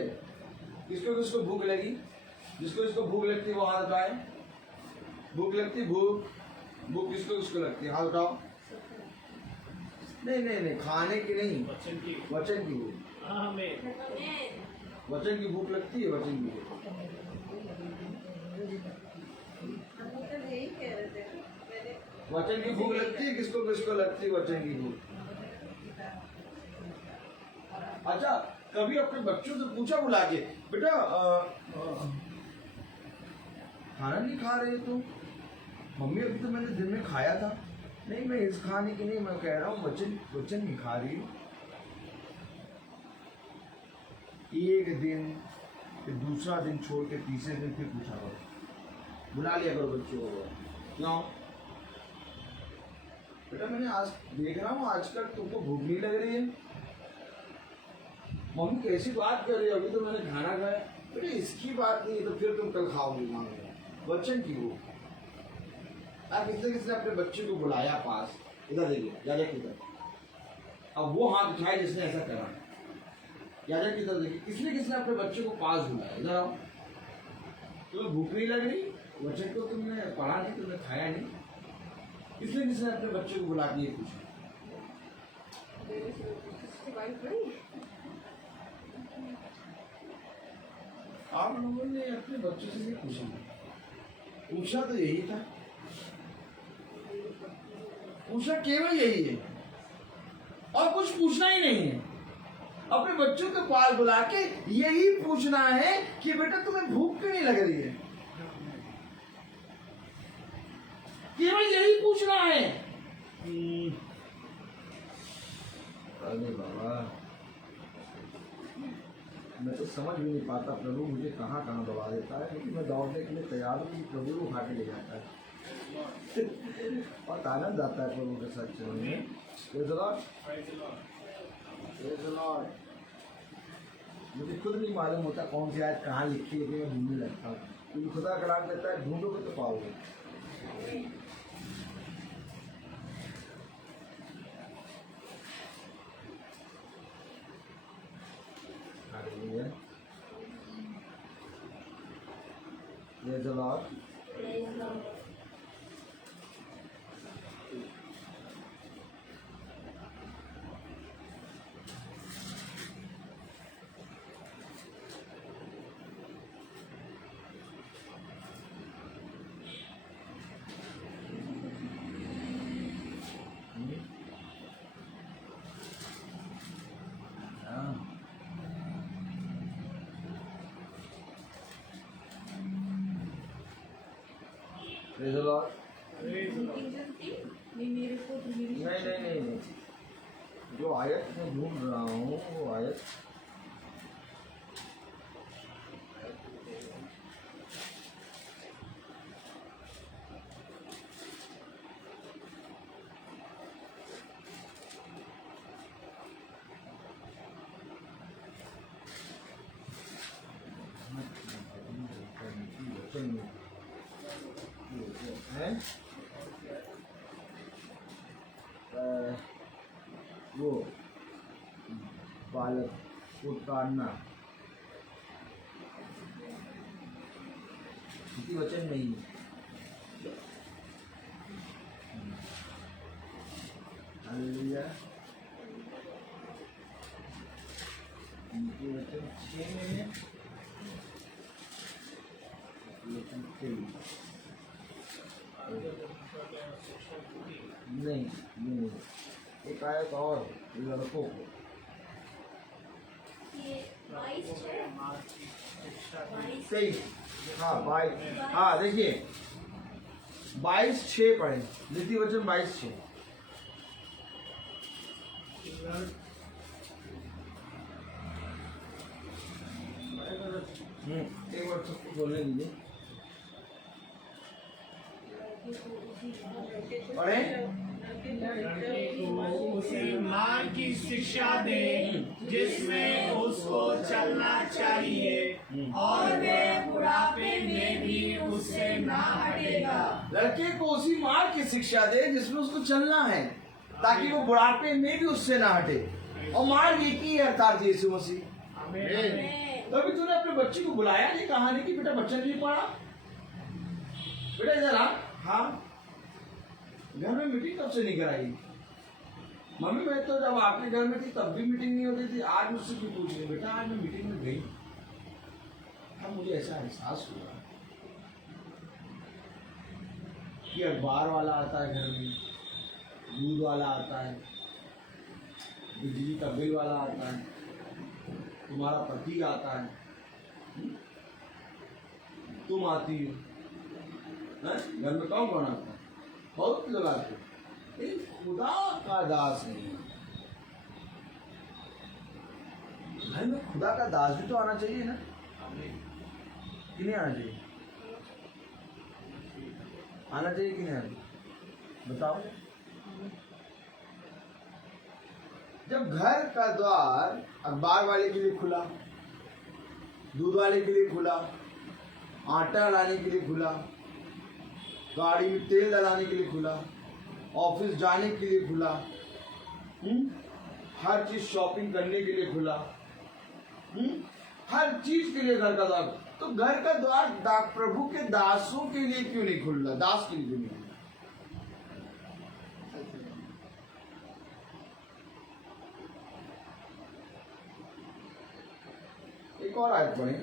किसको किसको भूख लगी, जिसको जिसको भूख लगती है वो हाथ उठाए। भूख लगती, भूख भूख किसको किसको लगती है, हाथ उठाओ। नहीं नहीं नहीं, खाने की नहीं, वचन की। वचन की भूख। आमीन। वचन की भूख लगती है, वचन की भूख। वचन की भूख लगती है, किसको किसको लगती है वचन की भूख। अच्छा, कभी अपने बच्चों से पूछा बुला के, बेटा खाना नहीं खा रहे तुम? मम्मी अभी तो मैंने दिन में खाया था। नहीं, मैं इस खाने की नहीं, मैं कह रहा हूँ वचन वचन नहीं खा रही हूँ। एक दिन फिर दूसरा दिन छोड़ के तीसरे दिन फिर पूछा करो, बुला लिया करो बच्चों को। क्यों बेटा? मैंने आज देख रहा हूँ आजकल तुमको भूख नहीं लग रही है। मम्मी कैसी बात कर रही हो, अभी तो मैंने खाना खाया। बेटा इसकी बात नहीं है तो फिर तुम कल खाओगे मांगोगे। वचन की भूख। आप किसने अपने बच्चे को बुलाया पास, इधर देखिए, याजक की तरफ। अब वो हाथ उठाए जिसने ऐसा करा, याजक की तरफ देखिए, किसने अपने बच्चे को पास बुलाया, इधर आओ। तुम्हें भूख नहीं लग रही, वचन को तुमने पढ़ा नहीं, तुमने खाया नहीं, किसने अपने बच्चे को बुला के ये पूछा? आप लोगों ने अपने बच्चों से नहीं पूछा, पूछा तो यही था, पूछा केवल यही है और कुछ पूछना ही नहीं है। अपने बच्चों के पास बुला के यही पूछना है कि बेटा तुम्हें भूख क्यों नहीं लग रही है, केवल यही पूछना है। अरे बाबा, मैं तो समझ भी नहीं पाता प्रभु मुझे कहाँ कहाँ दबा देता है, क्योंकि मैं दौड़ने के लिए तैयार हूँ, प्रभु को उठा के ले जाता है। बहुत आनंद आता है प्रभु के साथ चलने में। Praise the Lord. Praise the Lord. मुझे खुद नहीं मालूम होता कौन सी आयत कहाँ लिखी है कि मैं ढूंढने लगता हूँ, क्योंकि खुदा कलाम देता है ढूंढोगे तो पाओगे। Hallelujah. Praise the Lord. Praise the Lord. नहीं, जो आयत मैं ढूंढ रहा हूँ वो आयत वो बालक को ताड़ना, नीति वचन नहीं। हालेलुया। नीति वचन 6 में है, वचन 23 नहीं, एक आयत और लड़कों को, ये 22 है। 23, हाँ 22, हाँ देखिए 22:6 पढ़े, नीति वचन 22:6। एक बार सबको बोलने दीजिए, पढ़े। उसे मार्ग की शिक्षा दे जिसमें उसको चलना चाहिए और वह बुढ़ापे में भी उससे ना हटेगा। लड़के को उसी मार्ग की शिक्षा दे जिसमें उसको चलना है, ताकि वो बुढ़ापे में भी उससे ना हटे। और मार्ग एक ही है, अर्थात यीशु मसीह। तभी तूने अपने बच्चे को बुलाया, नहीं कहा नहीं कि बेटा बच्चा नहीं पढ़ा, बेटा इधर आ। हाँ, घर में मीटिंग कब से नहीं कराई? मम्मी मैं तो जब आपके घर में थी तब भी मीटिंग नहीं होती थी। आज मुझसे क्यों पूछ रही बेटा? आज मैं मीटिंग में गई, अब मुझे ऐसा एहसास हुआ कि अखबार वाला आता है घर में, दूध वाला आता है, बिजली का बिल वाला आता है, तुम्हारा पति आता है, तुम आती हो, घर में कौन कौन आता है? बहुत लोग आते हैं, लेकिन खुदा का दास नहीं। घर में खुदा का दास भी तो आना चाहिए ना, कि नहीं आना चाहिए? आना चाहिए कि नहीं आना चाहिए? बताओ। जब घर का द्वार अखबार वाले के लिए खुला, दूध वाले के लिए खुला, आटा लाने के लिए खुला, गाड़ी में तेल डलाने के लिए खुला, ऑफिस जाने के लिए खुला, हर चीज शॉपिंग करने के लिए खुला, हर चीज के लिए घर का द्वार, तो घर का द्वार प्रभु के दासों के लिए क्यों नहीं खुल रहा? दास के लिए क्यों नहीं खुल रहा? एक और आयत पढ़ें,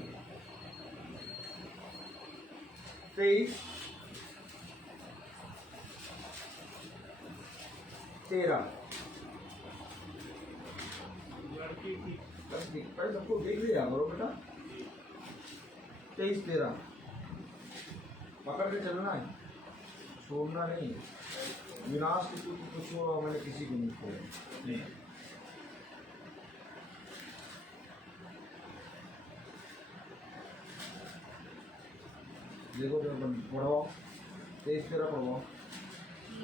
23-13। सबको देख लिया करो बेटा। 23-13 पकड़ के चलना है, छोड़ना नहीं। विनाश की पुत्र को छोड़ा मैंने किसी को नहीं छोड़ा। देखो पढ़वाओ, 23-13 पढ़वाओ।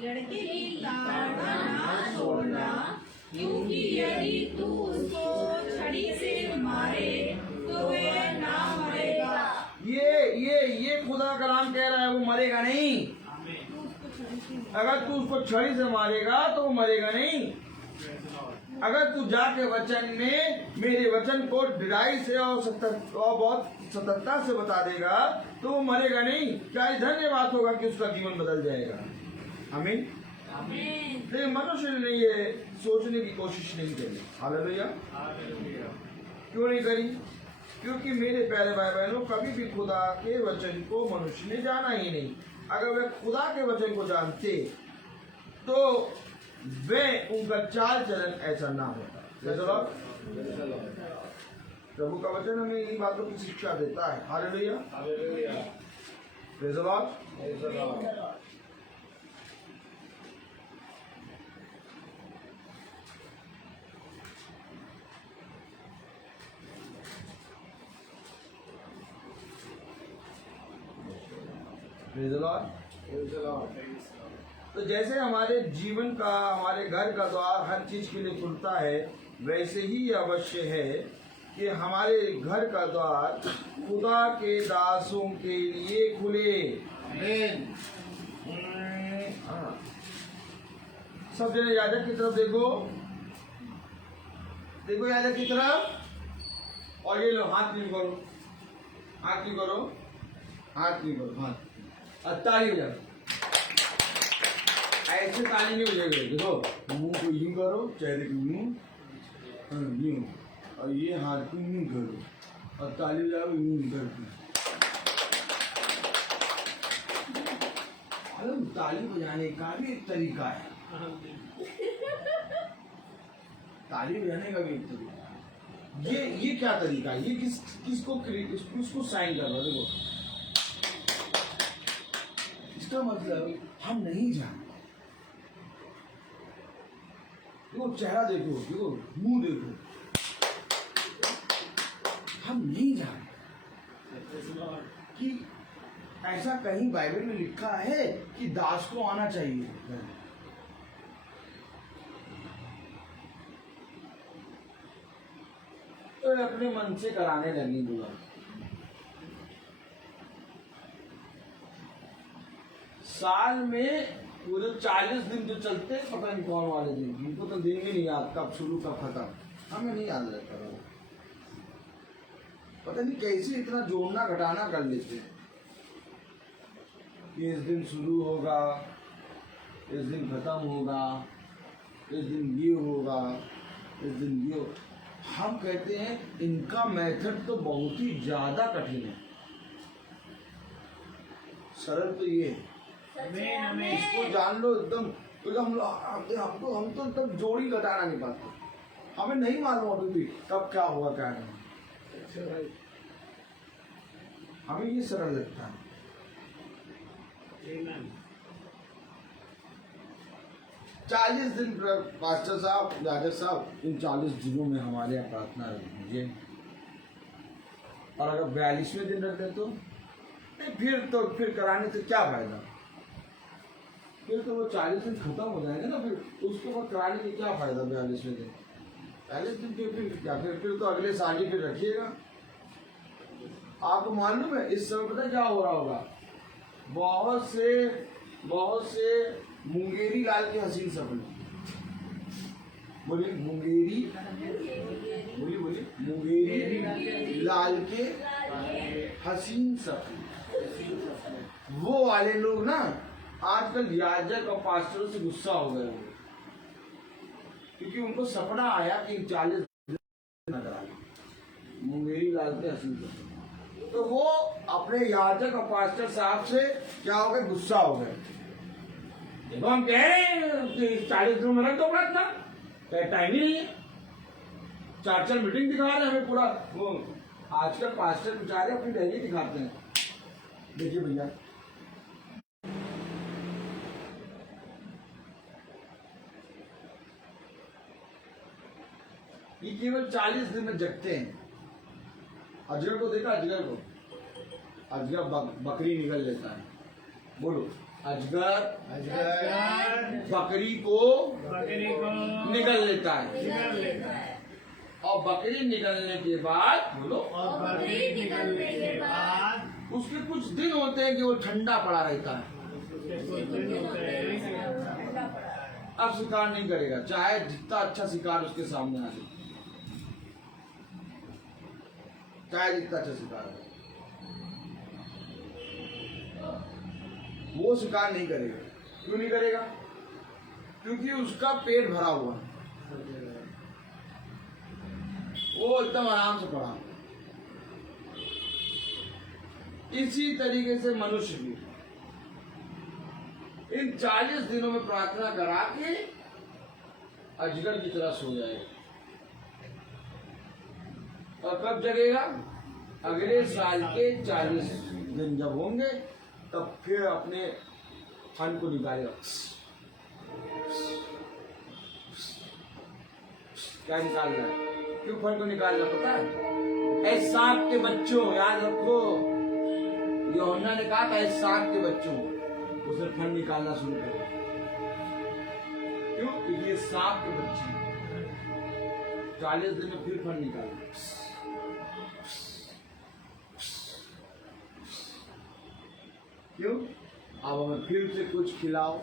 लड़के की ताड़ना ना छोड़ना, क्योंकि यदि तू उसको छड़ी से मारे तो वह ना मरेगा। ये खुदा कलाम कह रहा है, वो मरेगा नहीं। अगर तू उसको छड़ी से मारेगा तो वो मरेगा नहीं। अगर तू जाके वचन में मेरे वचन को ढिलाई से और बहुत सतर्कता से बता देगा तो वो मरेगा नहीं। क्या धन्य बात होगा कि उसका जीवन बदल जाएगा। आमीन। लेकिन मनुष्य ने ये सोचने की कोशिश नहीं करी। हालेलुया। क्यों नहीं करी? क्योंकि मेरे प्यारे भाई बहनों, कभी भी खुदा के वचन को मनुष्य ने जाना ही नहीं। अगर वे खुदा के वचन को जानते तो वे उनका चाल चलन ऐसा ना होता। प्रभु का वचन हमें इन्हीं बातों की शिक्षा देता है। Hallelujah. Praise the Lord. Praise the Lord. तो जैसे हमारे जीवन का, हमारे घर का द्वार हर चीज के लिए खुलता है, वैसे ही अवश्य है कि हमारे घर का द्वार खुदा के दासों के लिए खुले। सब जने याजक की तरफ देखो। देखो याद की तरफ, और ये लो हाथ नहीं करो, हाथ नहीं करो, हाथ नहीं करो, हाथ। और ताली हो जाए, ऐसे ताली नहीं हो जाएगी। देखो मुंह को यूं करो, चेहरे को यूं यूं, और ये हाथ को यूं करो, और ताली जाओ यूं करके। अरे ताली बजाने का भी एक तरीका है, ताली बजाने का भी एक तरीका है। ये क्या तरीका है? ये किसको साइन कर रहा है? देखो इसका मतलब हम नहीं जानते। देखो चेहरा देखो, देखो मुंह देखो, हम नहीं जानते कि ऐसा कहीं बाइबल में लिखा है कि दास को आना चाहिए। तो अपने मन से कराने लगी दुआ। साल में वो जो 40 दिन जो चलते हैं, पता नहीं कौन वाले दिन, उनको तो दिन भी नहीं याद कब शुरू कब खत्म, हमें नहीं याद रहता। पता नहीं कैसे इतना जोड़ना घटाना कर लेते हैं कि इस दिन शुरू होगा, इस दिन खत्म होगा, इस दिन ये होगा, इस दिन ये होगा। हम कहते हैं इनका मेथड तो बहुत ही ज्यादा कठिन है, सरल तो ये है। इसको जान लो एकदम, तो हम तो एकदम जोड़ी घटाना नहीं पाते, हमें नहीं मालूम अभी भी कब क्या हुआ क्या नहीं, हमें ये सरल लगता है। 40 दिन पास्टर साहब, राजा साहब, इन 40 दिनों में हमारे यहाँ प्रार्थना रख दीजिए, और अगर 42वें दिन रख दे तो फिर कराने से क्या फायदा? फिर तो वो 40 दिन खत्म हो जाएंगे ना, फिर उसके बाद कराने से क्या फायदा? 42वें दिन 40 दिन फिर क्या, फिर तो अगले साल ही फिर रखिएगा। आपको मालूम है इस समय पता क्या हो रहा होगा? बहुत से मुंगेरी लाल के हसीन सपने, बोलिए मुंगेरी, बोलिए मुंगेरी लाल के हसीन सपने, वो वाले लोग ना आजकल याजक और पास्टरों से गुस्सा हो गए, क्योंकि उनको सपना आया कि 40 मुंगेरी लाल के हसीन सपने, तो वो अपने याजक और पास्टर साहब से क्या हो गए? गुस्सा हो गए। देखो हम कह रहे हैं कि 40 दिनों में रख दो प्रार्थना, टाइम ही नहीं है, 4 मीटिंग दिखा रहे हैं हमें पूरा। वो आजकल पास्टर बेचारे अपनी डायरी दिखाते हैं, देखिए भैया ये केवल 40 दिन में जगते हैं। अजगर को देखा? अजगर को, अजगर बकरी निकल लेता है, बोलो अजगर बकरी को निकल लेता है, और बकरी निकलने के बाद, बोलो, और बकरी निकलने के बाद उसके कुछ दिन होते हैं कि वो ठंडा पड़ा रहता है, अब शिकार नहीं करेगा, चाहे जितना अच्छा शिकार उसके सामने आ जाए, चाहे जितना अच्छा शिकार है, वो शिकार नहीं करेगा। क्यों नहीं करेगा? क्योंकि उसका पेट भरा हुआ है, वो एकदम आराम से पड़ा। इसी तरीके से मनुष्य भी इन 40 दिनों में प्रार्थना करा के अजगर की तरह सो जाएगा, और कब जगेगा? अगले साल के 40 दिन जब होंगे तब फिर अपने फन को निकालेगा। क्या निकाल रहा है? क्यों फन को निकाल रहा पता है? ऐ सांप के बच्चों, याद रखो, यूहन्ना ने कहा था ऐ सांप के बच्चों, उसने फन निकालना शुरू कर दिया। क्यों? क्योंकि ये सांप के बच्चे 40 दिन में फिर फन निकाल। क्यों? अब हमें फिर से कुछ खिलाओ।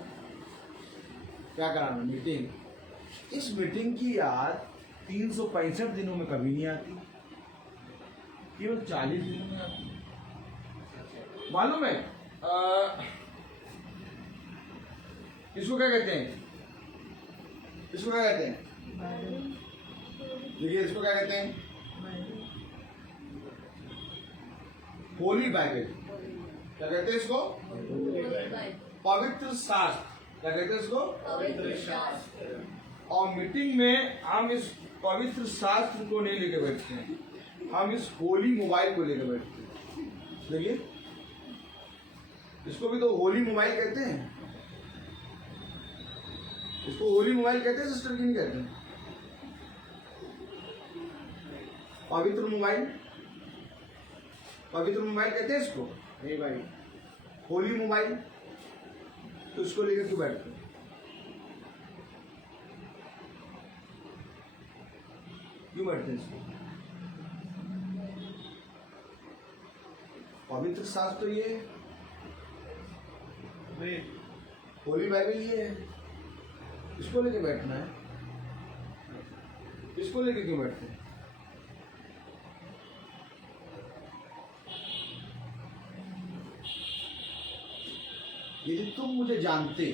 क्या कराना? मीटिंग। इस मीटिंग की याद 365 दिनों में कभी नहीं आती, केवल 40 दिनों में आती। मालूम है इसको क्या कहते हैं? इसको क्या कहते हैं? देखिए इसको क्या कहते हैं? होली बाइबल। क्या कहते हैं इसको? पवित्र शास्त्र। क्या कहते हैं इसको? पवित्र शास्त्र। और मीटिंग में हम इस पवित्र शास्त्र को नहीं लेके बैठते हैं, हम इस होली मोबाइल को लेकर बैठते हैं। देखिए इसको भी तो होली मोबाइल कहते हैं। इसको होली मोबाइल कहते हैं सिस्टर, की नहीं कहते हैं? पवित्र मोबाइल, पवित्र मोबाइल कहते हैं इसको? नहीं भाई, होली मोबाइल। तो इसको लेकर क्यों बैठते हैं? क्यों बैठते हैं इसको? पवित्र शास्त्र तो ये है, होली बाइबल ये है, इसको लेके बैठना है। इसको लेके क्यों बैठते हैं? यदि तुम मुझे जानते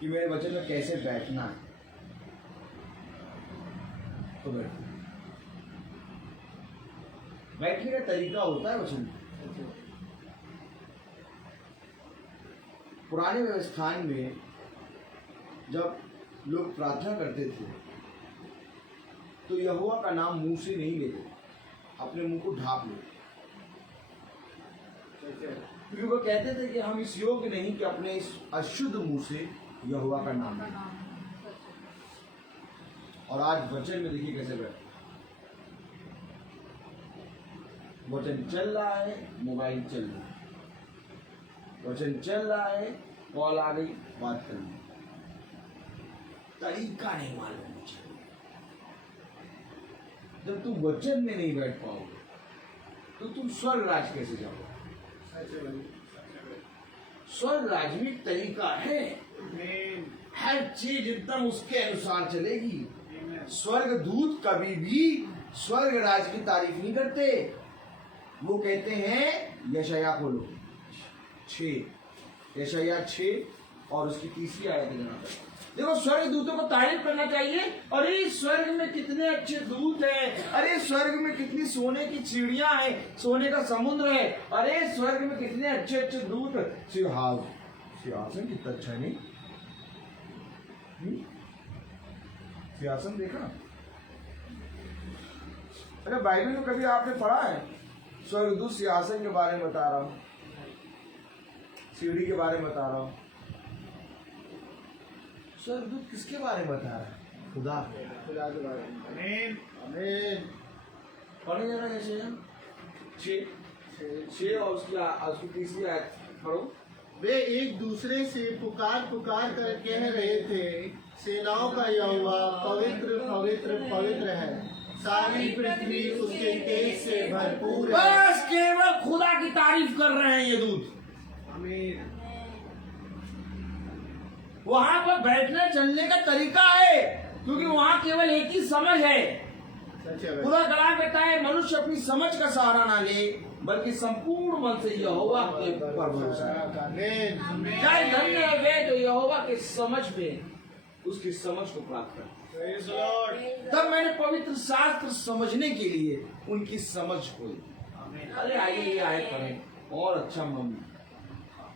कि मेरे वचन में कैसे बैठना है तो बैठो। बैठने का तरीका होता है वचन में। पुराने व्यवस्थान में जब लोग प्रार्थना करते थे तो यहोवा का नाम मुंह से नहीं लेते, अपने मुंह को ढांप लेते, क्योंकि वो कहते थे कि हम इस योग्य नहीं कि अपने इस अशुद्ध मुंह से यहोवा का नाम लें। और आज वचन में देखिए कैसे बैठे, वचन चल रहा है, मोबाइल चल रहा है, वचन चल रहा है, कॉल आ गई, बात करनी, तरीका नहीं मालूम मुझे। जब तुम वचन में नहीं बैठ पाओगे तो तुम स्वर्ग राज कैसे जाओगे? स्वर्ग राज में तरीका है, हर चीज एकदम उसके अनुसार चलेगी। स्वर्ग दूत कभी भी स्वर्ग राज की तारीफ नहीं करते, वो कहते हैं यशाया खोलो 6, यशाया 6 और उसकी 3री आयत के जनाब। देखो स्वर्ग दूतों को तारीफ करना चाहिए। अरे स्वर्ग में कितने अच्छे दूत हैं, अरे स्वर्ग में कितनी सोने की चिड़ियां हैं, सोने का समुद्र है, अरे स्वर्ग में कितने अच्छे अच्छे दूत। सिंहासन कितना अच्छा है नहीं? सिंहासन देखा? अरे बाइबल में कभी आपने पढ़ा है स्वर्गदूत सिंहासन के बारे में बता रहा हूं, सीढ़ी के बारे में बता रहा हूं? स्वर्गदूत किसके बारे में बता रहा है? खुदा के बारे में। आमीन। पढ़े जरा कैसे 6 और उसकी 3री आयत पढ़ो। वे एक दूसरे से पुकार पुकार कर कह रहे थे, सेनाओं का यहोवा पवित्र पवित्र पवित्र है, सारी पृथ्वी उसके तेज से भरपूर है। बस केवल खुदा की तारीफ कर रहे हैं ये दूत। आमीन। वहां पर बैठने चलने का तरीका है, क्योंकि वहां केवल एक ही समझ है। खुदा कलाम कहता है मनुष्य अपनी समझ का सहारा ना ले, बल्कि संपूर्ण मन से यहोवा के पर भरोसा है। चाहे धन्य है वे जो यहोवा के समझ में उसकी समझ को प्राप्त कर। तब मैंने पवित्र शास्त्र समझने के लिए उनकी समझ हुई। अरे आइए ये आयत पढ़ें और अच्छा मम्मी।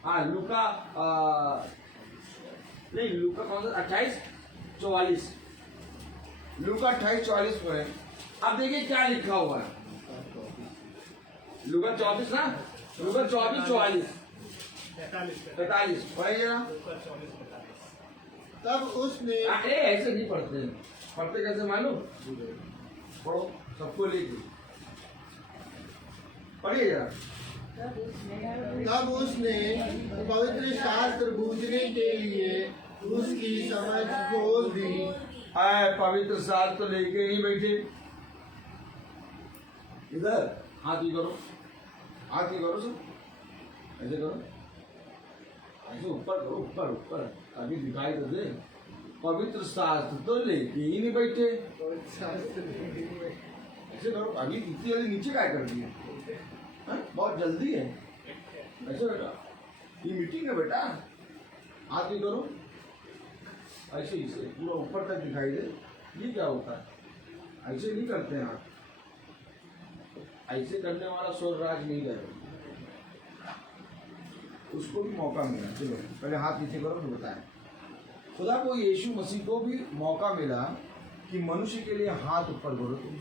हाँ लूका नहीं लूका कौन सा 28:44, लूका 28:44 पढ़े। अब देखिए क्या लिखा हुआ है, लूका 24 ना, लूका 24:44 45 पढ़े जरा। तब उसने अरे ऐसे नहीं पढ़ते, पढ़ते कैसे मालूम? पढ़ो सबको लेके पढ़िए जरा। तब उसने पवित्र शास्त्र बूझने के लिए उसकी समझ खोल दी। आए पवित्र शास्त्र तो लेके ही बैठे। इधर हाथ ही करो, हाथ ही करो सब, ऐसे करो, ऐसे ऊपर करो, ऊपर ऊपर, अभी दिखाई तो दे। पवित्र शास्त्र तो लेके ही नहीं बैठे। ऐसे करो, अभी इतनी जल्दी नीचे क्या कर दिए? बहुत जल्दी है। ऐसे बेटा, ये मीटिंग है बेटा, आगे करो ऐसे ही से पूरा ऊपर तक दिखाई दे। ये क्या होता है? ऐसे नहीं करते हैं आप, ऐसे करने वाला स्वर्गराज नहीं करेगा। उसको भी मौका मिला। चलो पहले हाथ नीचे करो फिर बताएं। खुदा को, यीशु मसीह को भी मौका मिला कि मनुष्य के लिए हाथ ऊपर करो। तुम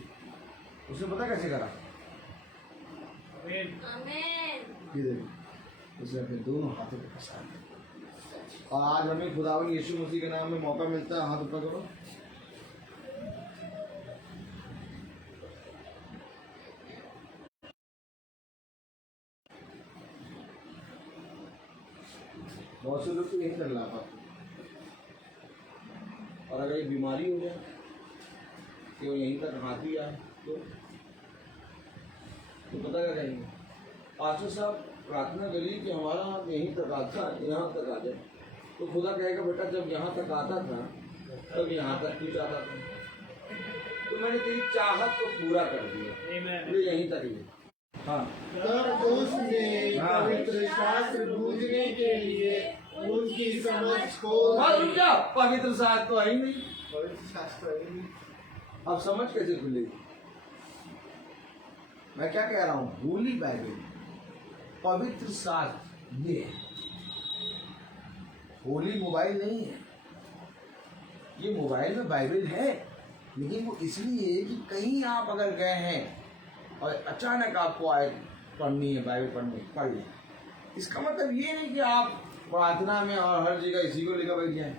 उसने पता कैसे करा? उसने अपने दोनों हाथों को फंसा दिया। और आज हमें खुदावन यीशु मसीह के नाम में मौका मिलता है, हाथ ऊपर करो। बहुत से लोग तो यही कर रहा। और अगर एक बीमारी हो जाए कि वो यहीं तक हाथ ही आए तो पता क्या करेंगे? पास्टर साहब प्रार्थना करिए कि हमारा हाथ यहीं तक आता, यहाँ तक आ जाए। तो खुदा कहेगा बेटा जब यहाँ तक आता था तब यहाँ तक भी जाता था, तो मैंने तेरी चाहत को पूरा कर दिया, तो यहीं तक ही। हाँ, तब उसने पवित्र शास्त्र बूझने के लिए उनकी समझ खोल दी। क्या पवित्र शास्त्र तो है ही नहीं, पवित्र शास्त्र है ही नहीं। अब समझ कैसे खुलेगी? मैं क्या कह रहा हूँ? होली बाइबल, पवित्र शास्त्र ये है, होली मोबाइल नहीं है। ये मोबाइल में बाइबल है, लेकिन वो इसलिए है कि कहीं आप अगर गए हैं और अचानक आपको आयत पढ़नी है, बाइबल पढ़नी, पढ़ लें। इसका मतलब ये नहीं कि आप प्रार्थना में और हर जगह इसी को लेकर बैठ जाए।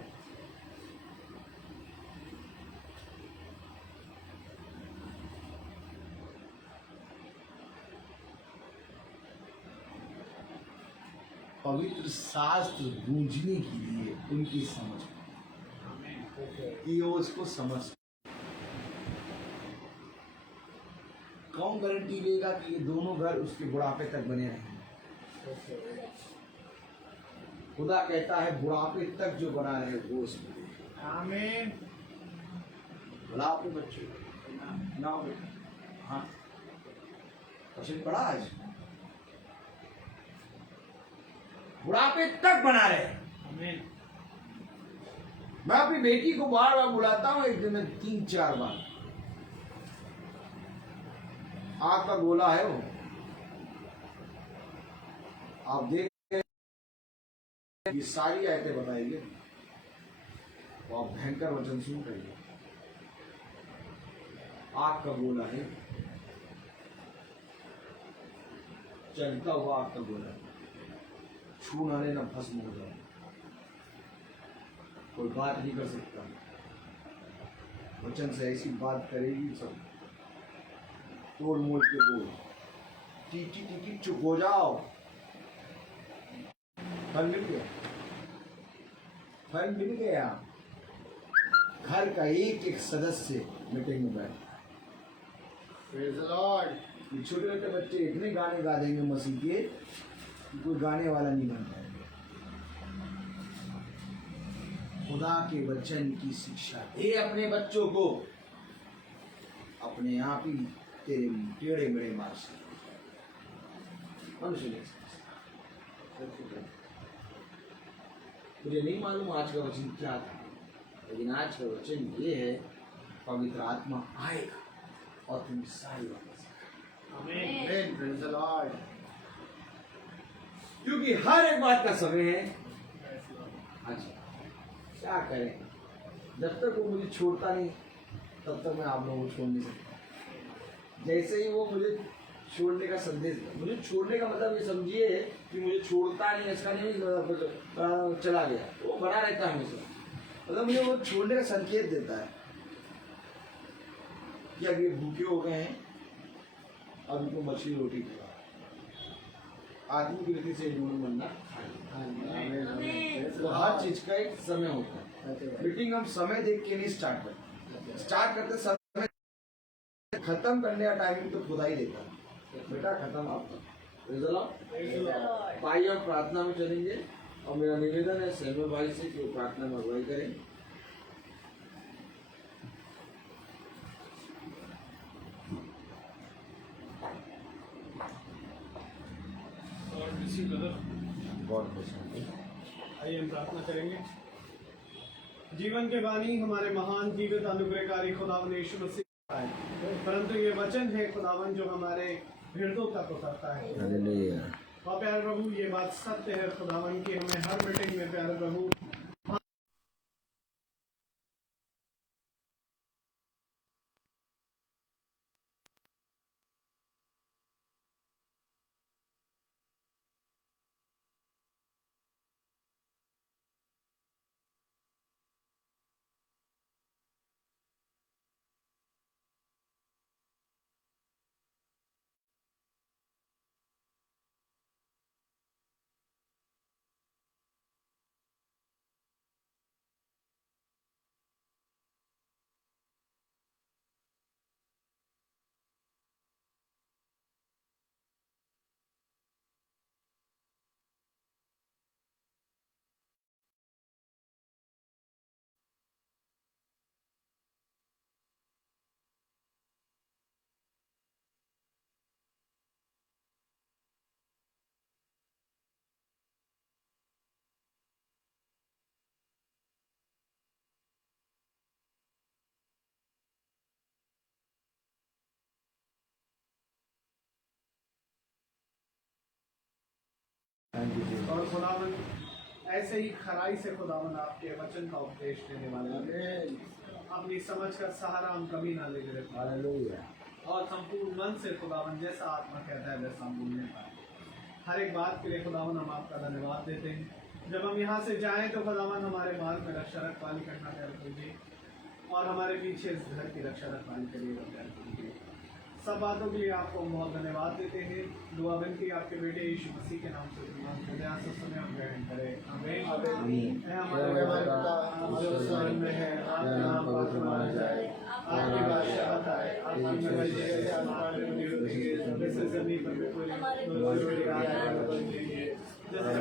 पवित्र शास्त्र बूझने के लिए उनकी समझ कि वो उसको समझ। कौन गारंटी देगा कि ये दोनों घर उसके बुढ़ापे तक बने रहेंगे? खुदा कहता है बुढ़ापे तक जो बना रहे वो उसमें। आमीन। बुढ़ापे बच्चे ना हो। हाँ, क्वेश्चन पढ़ा आज, बुढ़ापे तक बना रहे। आमीन। मैं अपनी बेटी को बार बार बुलाता हूँ, एक दिन में 3-4 बार। आग का गोला है वो, आप देख ये सारी आयतें बताएंगे और भयंकर वचन सुन रही। आग का गोला है, चलता हुआ आग का गोला, छू ना लेना भस्म हो जाए, कोई बात नहीं कर सकता। वचन से ऐसी बात करेगी सब तोड़ मोड़ के बोल, टीटी टीटी चुप हो जाओ। फल मिल गया, फल मिल गया। घर का एक एक सदस्य मीटिंग में बैठा है। Praise the Lord. ये छोटे छोटे बच्चे इतने गाने गा देंगे मसीह के कि कोई गाने वाला नहीं बन पाएंगे। खुदा के वचन की शिक्षा दे अपने बच्चों को, अपने आप ही तेरे टेढ़े मेढ़े मार से मनुष्य नहीं सकता। मुझे नहीं मालूम आज का वचन क्या था, लेकिन आज का वचन ये है, पवित्र आत्मा आएगा और तुम सारी वापस। Amen. Praise the Lord. क्योंकि हर एक बात का समय है। अच्छा क्या करें, जब तक वो मुझे छोड़ता नहीं तब तक मैं आप लोगों को छोड़ नहीं सकता। जैसे ही वो मुझे छोड़ने का संदेश, मुझे छोड़ने का मतलब ये समझिए कि मुझे छोड़ता नहीं, इसका नहीं चला गया, वो बना रहता है हमेशा। मतलब मुझे वो छोड़ने का संकेत देता है कि अब ये भूखे हो गए हैं, अब इनको मछली रोटी खिला, आदमी की रीति से नून बनना। तो हर चीज का एक समय होता है। मीटिंग हम समय देख के नहीं स्टार्ट करते, स्टार्ट करते समय, खत्म करने का टाइमिंग तो खुदा ही देता है। बेटा खत्म आपका। भाई हम प्रार्थना में चलेंगे और मेरा निवेदन है सैमुअल भाई से कि वो प्रार्थना में अगुवाई करें। God bless you. आइए हम प्रार्थना करेंगे। जीवन के वाणी हमारे महान जीवित अनुग्रहकारी खुदावन यीशु मसीह का है, परंतु ये वचन है खुदावन जो हमारे हृदयों तक उतरता है। हालेलुया। और प्यारे प्रभु ये बात सत्य है खुदावन की हमें हर मीटिंग में प्यारे प्रभु और खुदावन ऐसे ही खराई से खुदावन आपके वचन का उपदेश देने वाले हैं। अपनी समझ का सहारा हम कभी ना ले रहे हालेलुया। और संपूर्ण मन से खुदावन जैसा आत्मा कहता है वैसा हम बोलने पाए। हर एक बात के लिए खुदावन हम आपका धन्यवाद देते हैं। जब हम यहाँ से जाएं तो खुदावन हमारे मार्ग में रक्षा रखवाली करना तैयार कीजिए और हमारे पीछे इस घर की रक्षा रखवाली करिएगा तैयार कीजिए। सब बातों के लिए आपको हम बहुत धन्यवाद देते हैं। दुआ विनती आपके बेटे यीशु मसीह के नाम से समय हम ग्रहण करें। आमीन। है हमारे पिता जो स्वर्ग में है, आपका नाम पवित्र माना जाए, आपकी बादशाहत आए, आपकी मर्जी जैसे आसमान में पूरी होती है वैसे जमीन पर भी पूरी। जैसे